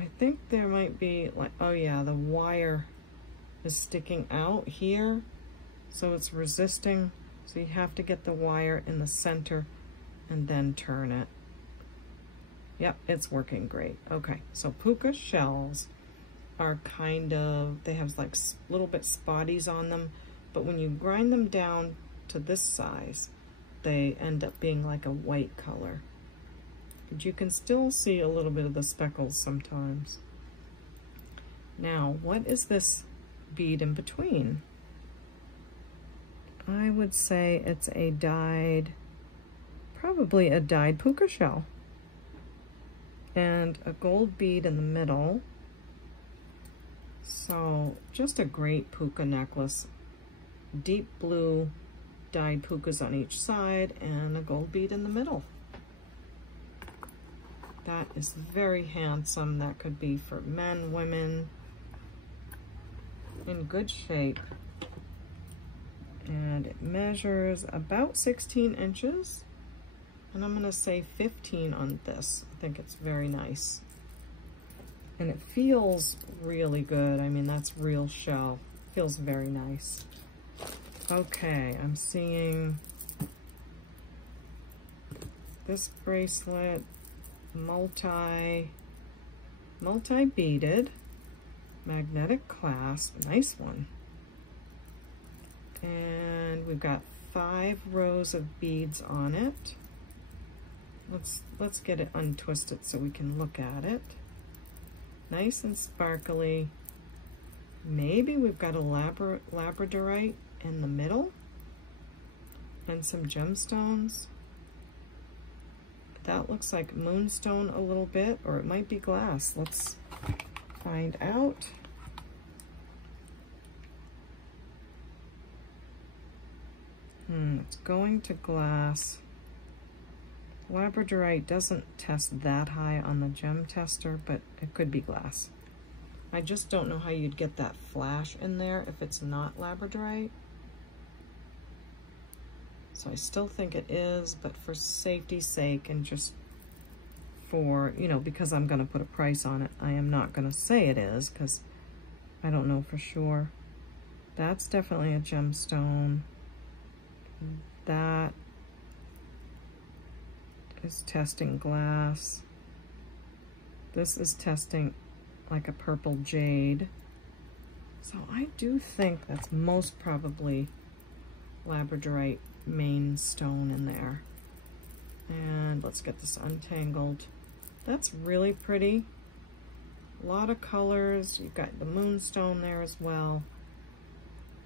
I think there might be, like, oh yeah, the wire is sticking out here, so it's resisting. So you have to get the wire in the center and then turn it. Yep, it's working great. Okay, so puka shells are kind of, they have like little bit spotties on them, but when you grind them down to this size, they end up being like a white color. But you can still see a little bit of the speckles sometimes. Now, what is this bead in between? I would say it's a dyed, probably a dyed puka shell. And a gold bead in the middle. So just a great puka necklace. Deep blue dyed pukas on each side and a gold bead in the middle. That is very handsome. That could be for men, women, in good shape. And it measures about 16 inches. And I'm gonna say 15 on this. I think it's very nice. And it feels really good. I mean, that's real shell. Feels very nice. Okay, I'm seeing this bracelet, multi-beaded, magnetic clasp, nice one. And we've got 5 rows of beads on it. Let's get it untwisted so we can look at it. Nice and sparkly. Maybe we've got a labradorite in the middle and some gemstones. That looks like moonstone a little bit, or it might be glass. Let's find out. It's going to glass. Labradorite doesn't test that high on the gem tester, but it could be glass. I just don't know how you'd get that flash in there if it's not labradorite. So I still think it is, but for safety's sake and just for, you know, because I'm going to put a price on it, I am not going to say it is because I don't know for sure. That's definitely a gemstone. That is testing glass. This is testing like a purple jade. So I do think that's most probably labradorite main stone in there. And let's get this untangled. That's really pretty. A lot of colors. You've got the moonstone there as well.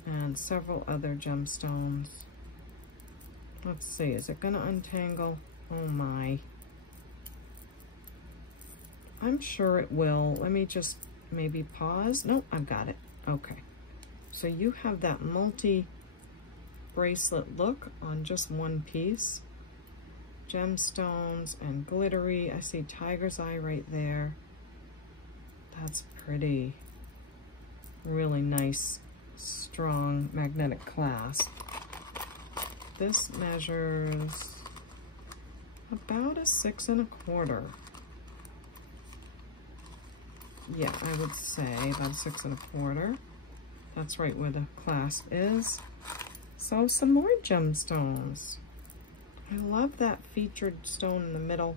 And several other gemstones. Let's see, is it gonna untangle? Oh my. I'm sure it will. Let me just maybe pause. Nope, I've got it. Okay. So you have that multi-bracelet look on just one piece. Gemstones and glittery. I see tiger's eye right there. That's pretty. Really nice, strong magnetic clasp. This measures about a 6 1/4. Yeah, I would say about 6 1/4. That's right where the clasp is. So some more gemstones. I love that featured stone in the middle.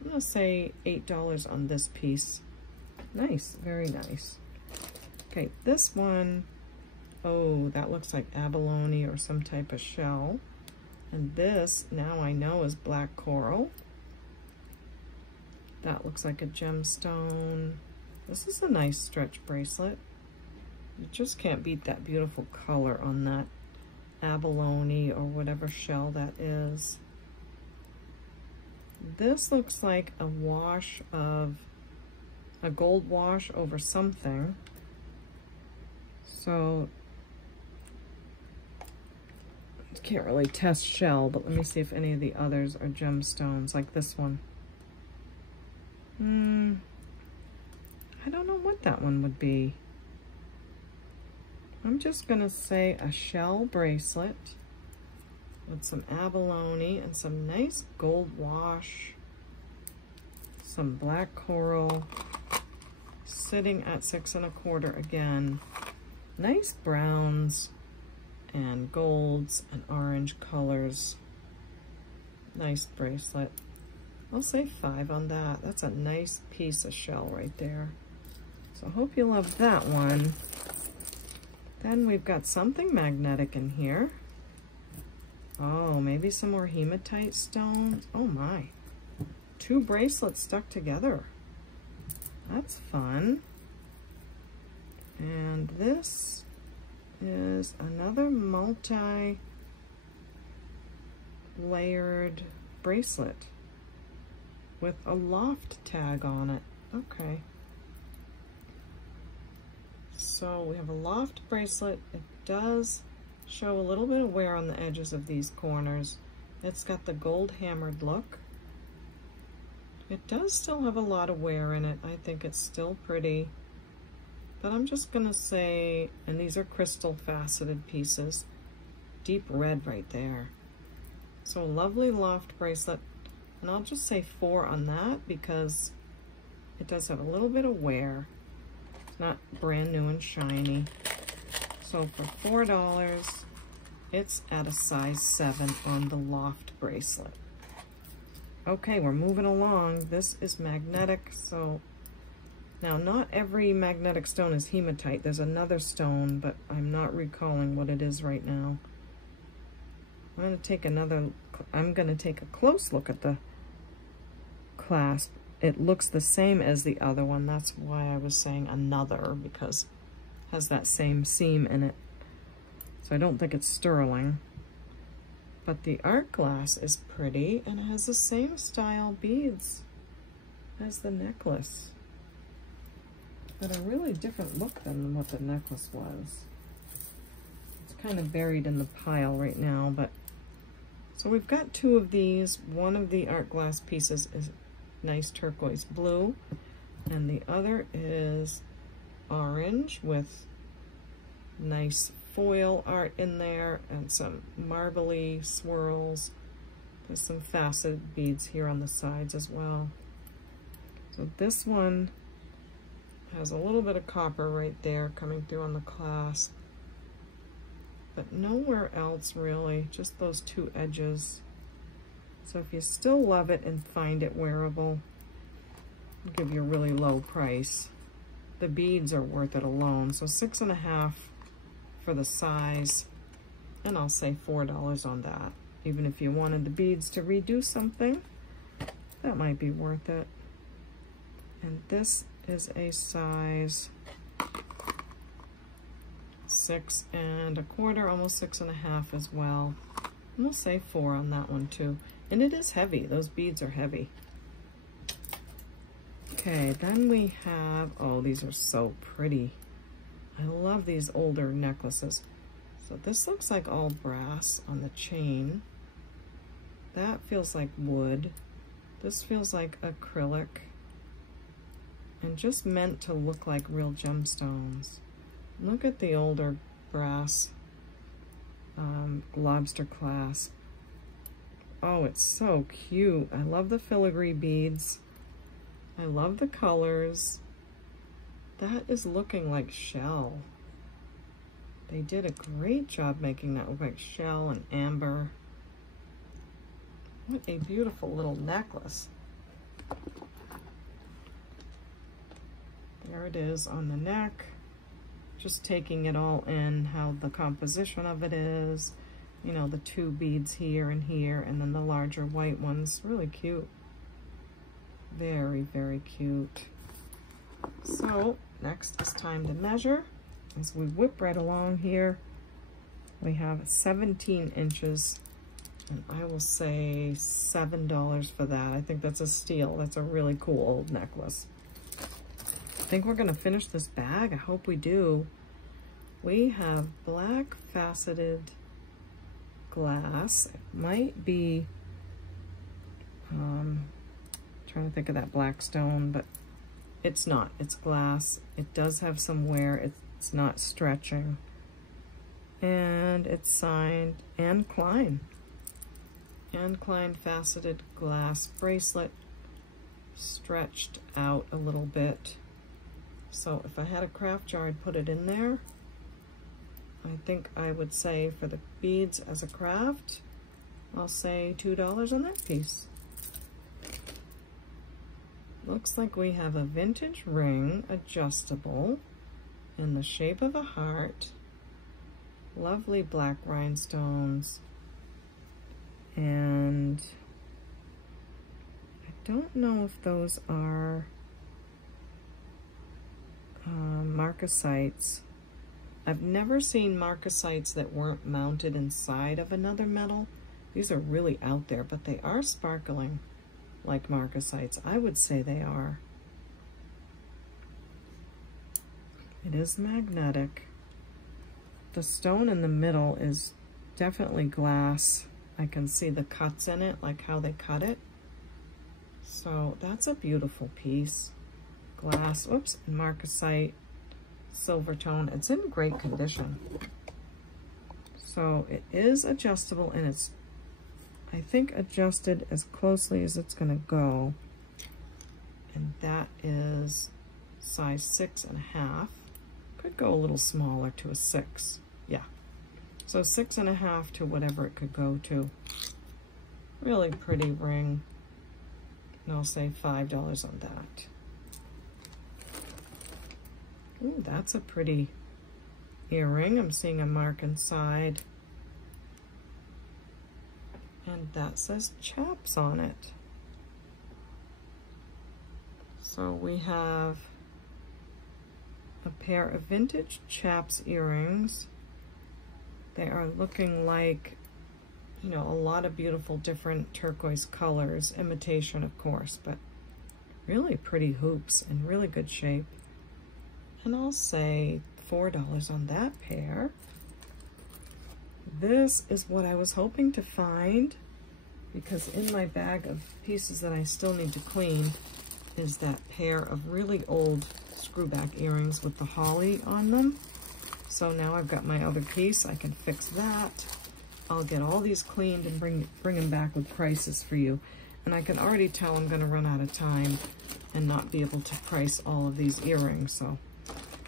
I'm gonna say $8 on this piece. Nice, very nice. Okay, this one, oh, that looks like abalone or some type of shell. And this, now I know, is black coral. That looks like a gemstone. This is a nice stretch bracelet. You just can't beat that beautiful color on that abalone or whatever shell that is. This looks like a wash of, a gold wash over something. So, can't really test shell, but let me see if any of the others are gemstones, like this one. I don't know what that one would be. I'm just gonna say a shell bracelet with some abalone and some nice gold wash, some black coral, sitting at 6 1/4 again. Nice browns and golds and orange colors. Nice bracelet. I'll say 5 on that. That's a nice piece of shell right there. So I hope you love that one. Then we've got something magnetic in here. Oh, maybe some more hematite stones. Oh my. 2 bracelets stuck together. That's fun. And this is another multi-layered bracelet with a loft tag on it. Okay. So we have a loft bracelet. It does show a little bit of wear on the edges of these corners. It's got the gold hammered look. It does still have a lot of wear in it. I think it's still pretty. But I'm just gonna say, and these are crystal faceted pieces, deep red right there. So a lovely loft bracelet, and I'll just say 4 on that because it does have a little bit of wear. It's not brand new and shiny. So for $4, it's at a size 7 on the loft bracelet. Okay, we're moving along. This is magnetic, so now not every magnetic stone is hematite. There's another stone, but I'm not recalling what it is right now. I'm gonna take a close look at the clasp. It looks the same as the other one. That's why I was saying another, because it has that same seam in it. So I don't think it's sterling. But the art glass is pretty, and it has the same style beads as the necklace. But a really different look than what the necklace was. It's kind of buried in the pile right now, but so we've got 2 of these. One of the art glass pieces is nice turquoise blue, and the other is orange with nice foil art in there and some marbly swirls. There's some faceted beads here on the sides as well. So this one has a little bit of copper right there coming through on the clasp, but nowhere else really, just those 2 edges. So if you still love it and find it wearable, I'll give you a really low price. The beads are worth it alone, so 6 1/2 for the size, and I'll say $4 on that. Even if you wanted the beads to redo something, that might be worth it. And this is a size 6 1/4, almost 6 1/2 as well. And we'll say 4 on that one too. And it is heavy. Those beads are heavy. Okay, then we have, oh, these are so pretty. I love these older necklaces. So this looks like all brass on the chain. That feels like wood. This feels like acrylic. And just meant to look like real gemstones. Look at the older brass lobster clasp. Oh, it's so cute. I love the filigree beads. I love the colors. That is looking like shell. They did a great job making that look like shell and amber. What a beautiful little necklace. There it is on the neck. Just taking it all in, how the composition of it is. You know, the two beads here and here, and then the larger white ones. Really cute. Very, very cute. So, next is time to measure. As we whip right along here, we have 17 inches, and I will say $7 for that. I think that's a steal. That's a really cool old necklace. I think we're gonna finish this bag. I hope we do. We have black faceted glass. It might be, trying to think of that black stone, but it's not. It's glass. It does have some wear. It's not stretching. And it's signed Anne Klein. Anne Klein faceted glass bracelet, stretched out a little bit. So if I had a craft jar, I'd put it in there. I think I would say for the beads as a craft, I'll say $2 on that piece. Looks like we have a vintage ring, adjustable, in the shape of a heart. Lovely black rhinestones. And I don't know if those are marcasites. I've never seen marcasites that weren't mounted inside of another metal. These are really out there, but they are sparkling like marcasites. I would say they are. It is magnetic. The stone in the middle is definitely glass. I can see the cuts in it, like how they cut it. So that's a beautiful piece. Glass, oops, marcasite, silver tone. It's in great condition. So it is adjustable, and it's, I think, adjusted as closely as it's gonna go. And that is size 6.5. Could go a little smaller to a 6. Yeah. So 6.5 to whatever it could go to. Really pretty ring. And I'll say $5 on that. Ooh, that's a pretty earring. I'm seeing a mark inside. And that says Chaps on it. So we have a pair of vintage Chaps earrings. They are looking like, you know, a lot of beautiful different turquoise colors, imitation of course, but really pretty hoops in really good shape. And I'll say $4 on that pair. This is what I was hoping to find, because in my bag of pieces that I still need to clean is that pair of really old screwback earrings with the holly on them. So now I've got my other piece. I can fix that. I'll get all these cleaned and bring them back with prices for you. And I can already tell I'm going to run out of time and not be able to price all of these earrings. So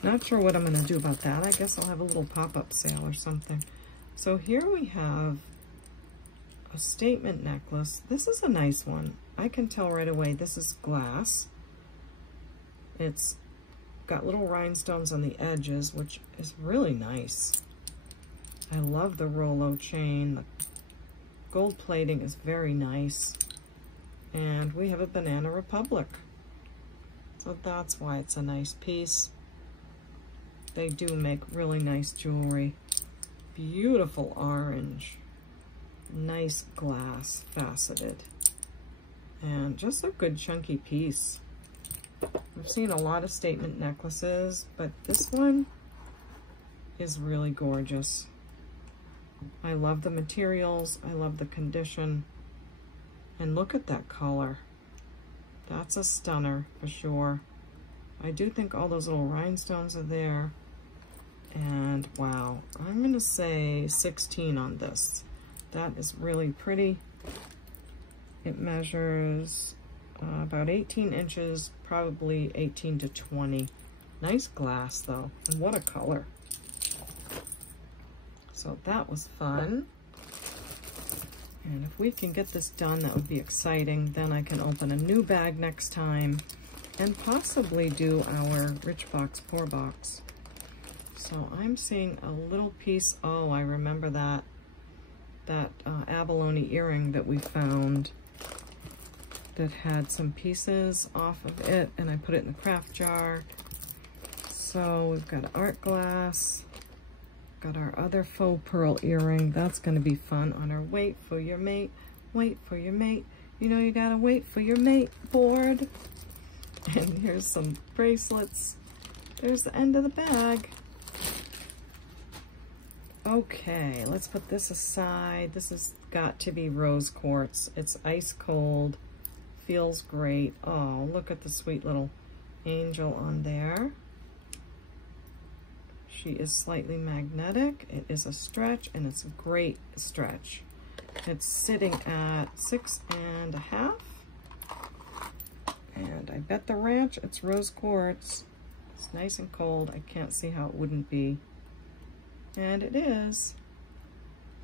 not sure what I'm going to do about that. I guess I'll have a little pop-up sale or something. So here we have a statement necklace. This is a nice one. I can tell right away this is glass. It's got little rhinestones on the edges, which is really nice. I love the Rollo chain. The gold plating is very nice. And we have a Banana Republic. So that's why it's a nice piece. They do make really nice jewelry. Beautiful orange. Nice glass, faceted. And just a good chunky piece. I've seen a lot of statement necklaces, but this one is really gorgeous. I love the materials. I love the condition. And look at that color. That's a stunner for sure. I do think all those little rhinestones are there. And wow, I'm gonna say 16 on this. That is really pretty. It measures about 18 inches, probably 18 to 20. Nice glass though, and what a color. So that was fun. And if we can get this done, that would be exciting. Then I can open a new bag next time and possibly do our Rich Box, Poor Box. So I'm seeing a little piece. Oh, I remember that abalone earring that we found that had some pieces off of it, and I put it in the craft jar. So we've got art glass, got our other faux pearl earring. That's gonna be fun on our wait for your mate, wait for your mate. You know you gotta wait for your mate board. And here's some bracelets. There's the end of the bag. Okay, let's put this aside. This has got to be rose quartz. It's ice cold, feels great. Oh, look at the sweet little angel on there. She is slightly magnetic. It is a stretch, and it's a great stretch. It's sitting at 6.5. And I bet the ranch, it's rose quartz. It's nice and cold. I can't see how it wouldn't be. And it is.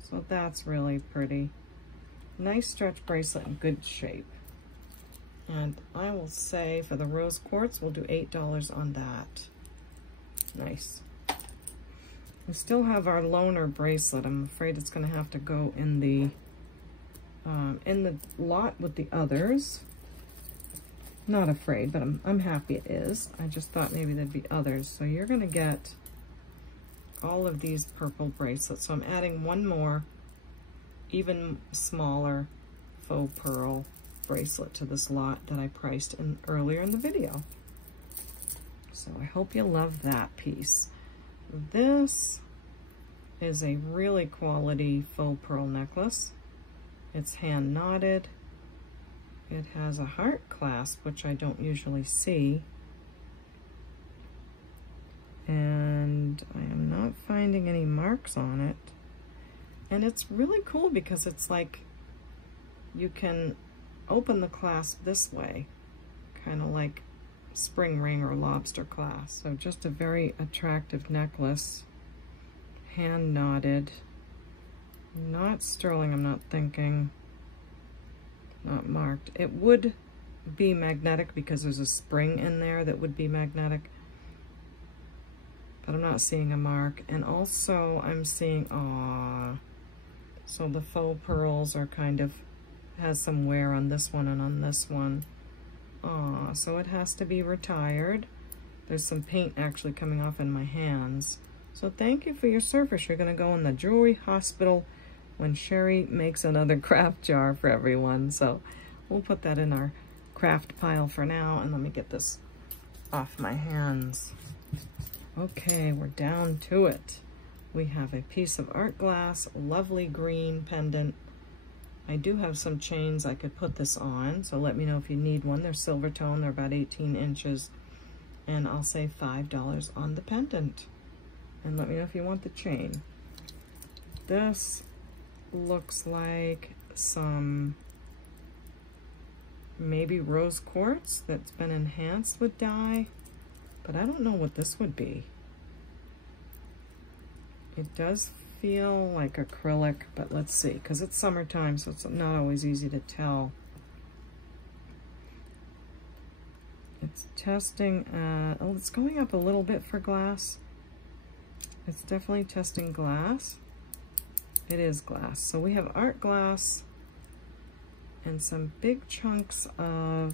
So that's really pretty. Nice stretch bracelet in good shape. And I will say for the rose quartz, we'll do $8 on that. Nice. We still have our loner bracelet. I'm afraid it's going to have to go in the lot with the others. Not afraid, but I'm happy it is. I just thought maybe there'd be others. So you're going to get all of these purple bracelets. So I'm adding one more, even smaller faux pearl bracelet to this lot that I priced earlier in the video. So I hope you love that piece. This is a really quality faux pearl necklace. It's hand knotted. It has a heart clasp, which I don't usually see. And I am not finding any marks on it. And it's really cool because it's like you can open the clasp this way, kind of like spring ring or lobster clasp. So just a very attractive necklace, hand knotted, not sterling, I'm not thinking, not marked. It would be magnetic because there's a spring in there that would be magnetic, but I'm not seeing a mark. And also I'm seeing, so the faux pearls are kind of, has some wear on this one and on this one. So it has to be retired. There's some paint actually coming off in my hands. So thank you for your service. You're gonna go in the jewelry hospital when Sherry makes another craft jar for everyone. So we'll put that in our craft pile for now, and let me get this off my hands. Okay, we're down to it. We have a piece of art glass, lovely green pendant. I do have some chains I could put this on, so let me know if you need one. They're silver tone, they're about 18 inches, and I'll say $5 on the pendant. And let me know if you want the chain. This looks like some maybe rose quartz that's been enhanced with dye, but I don't know what this would be. It does feel like acrylic, but let's see, because it's summertime, so it's not always easy to tell. It's testing, oh, it's going up a little bit for glass. It's definitely testing glass. It is glass. So we have art glass and some big chunks of,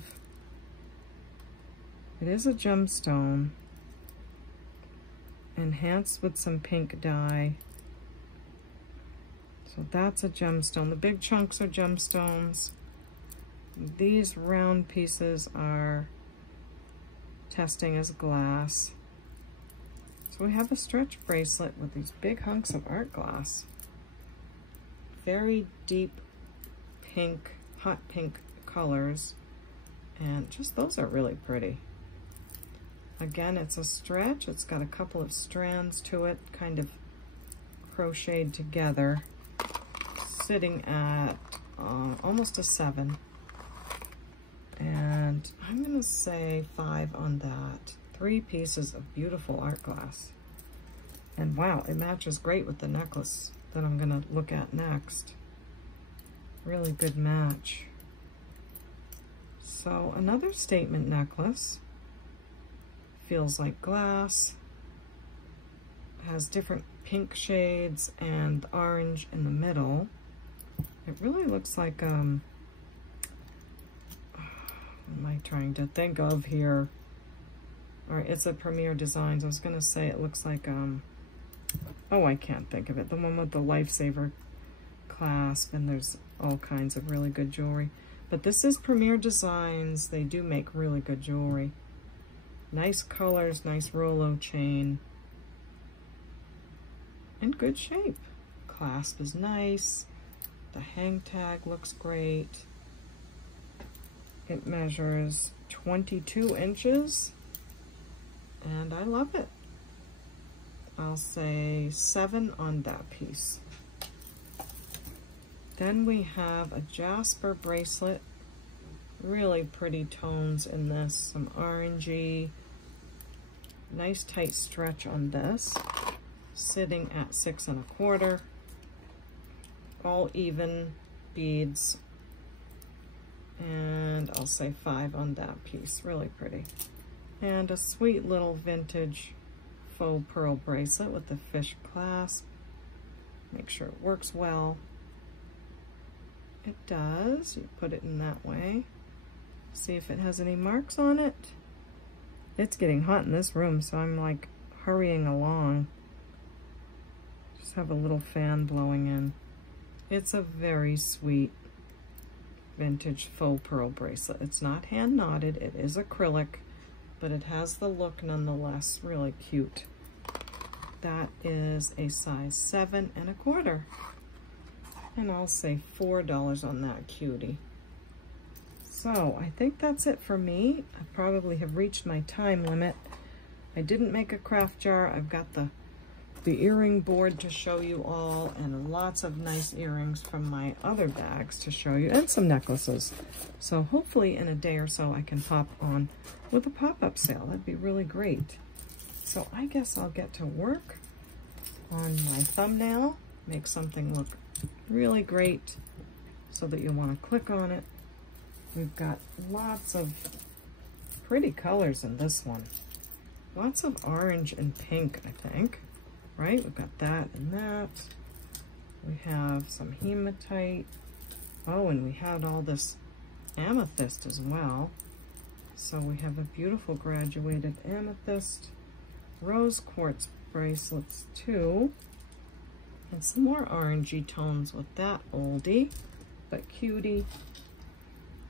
it is a gemstone, enhanced with some pink dye. So that's a gemstone. The big chunks are gemstones. These round pieces are testing as glass. So we have a stretch bracelet with these big hunks of art glass. Very deep pink, hot pink colors. And just those are really pretty. Again, it's a stretch. It's got a couple of strands to it, kind of crocheted together. Sitting at almost a 7. And I'm gonna say 5 on that. 3 pieces of beautiful art glass. And wow, it matches great with the necklace. that I'm gonna look at next. Really good match. So another statement necklace. Feels like glass. Has different pink shades and orange in the middle. It really looks like, what am I trying to think of here? All right, it's a Premier Designs. I was gonna say it looks like, oh, I can't think of it. The one with the Lifesaver clasp, and there's all kinds of really good jewelry. But this is Premier Designs. They do make really good jewelry. Nice colors, nice Rolo chain. In good shape. Clasp is nice. The hang tag looks great. It measures 22 inches. And I love it. I'll say 7 on that piece. Then we have a Jasper bracelet. Really pretty tones in this. Some orangey. Nice tight stretch on this. Sitting at 6 1/4. All even beads. And I'll say 5 on that piece. Really pretty. And a sweet little vintage faux pearl bracelet with the fish clasp. Make sure it works well. It does. You put it in that way. See if it has any marks on it. It's getting hot in this room, so I'm like hurrying along. Just have a little fan blowing in. It's a very sweet vintage faux pearl bracelet. It's not hand knotted. It is acrylic, but it has the look nonetheless. Really cute. That is a size 7 1/4. And I'll say $4 on that cutie. So I think that's it for me. I probably have reached my time limit. I didn't make a craft jar. I've got the earring board to show you all, and lots of nice earrings from my other bags to show you, and some necklaces. So hopefully in a day or so I can pop on with a pop-up sale. That'd be really great. So I guess I'll get to work on my thumbnail, make something look really great so that you'll want to click on it. We've got lots of pretty colors in this one. Lots of orange and pink, I think, right? We've got that and that. We have some hematite. Oh, and we had all this amethyst as well. So we have a beautiful graduated amethyst, rose quartz bracelets too, and some more orangey tones with that oldie, but cutie.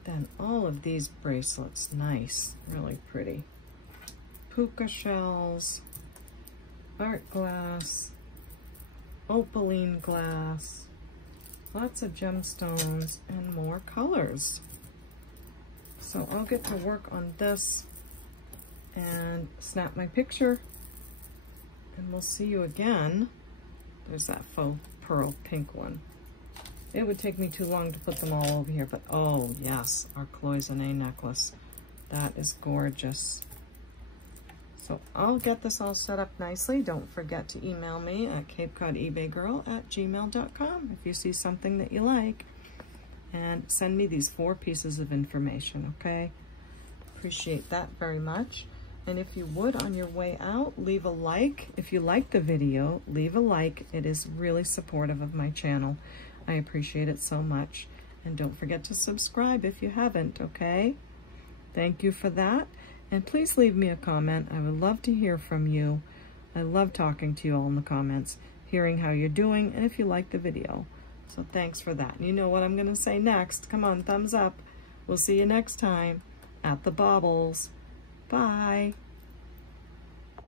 Then all of these bracelets, nice, really pretty. Puka shells, art glass, opaline glass, lots of gemstones, and more colors. So I'll get to work on this and snap my picture, and we'll see you again. There's that faux pearl pink one. It would take me too long to put them all over here, but oh yes, our Cloisonné necklace. That is gorgeous. So I'll get this all set up nicely. Don't forget to email me at CapeCodEbayGirl@gmail.com if you see something that you like. And send me these 4 pieces of information, okay? Appreciate that very much. And if you would, on your way out, leave a like. If you like the video, leave a like. It is really supportive of my channel. I appreciate it so much. And don't forget to subscribe if you haven't, okay? Thank you for that. And please leave me a comment. I would love to hear from you. I love talking to you all in the comments, hearing how you're doing, and if you like the video. So thanks for that. You know what I'm going to say next. Come on, thumbs up. We'll see you next time at the Baubles. Bye.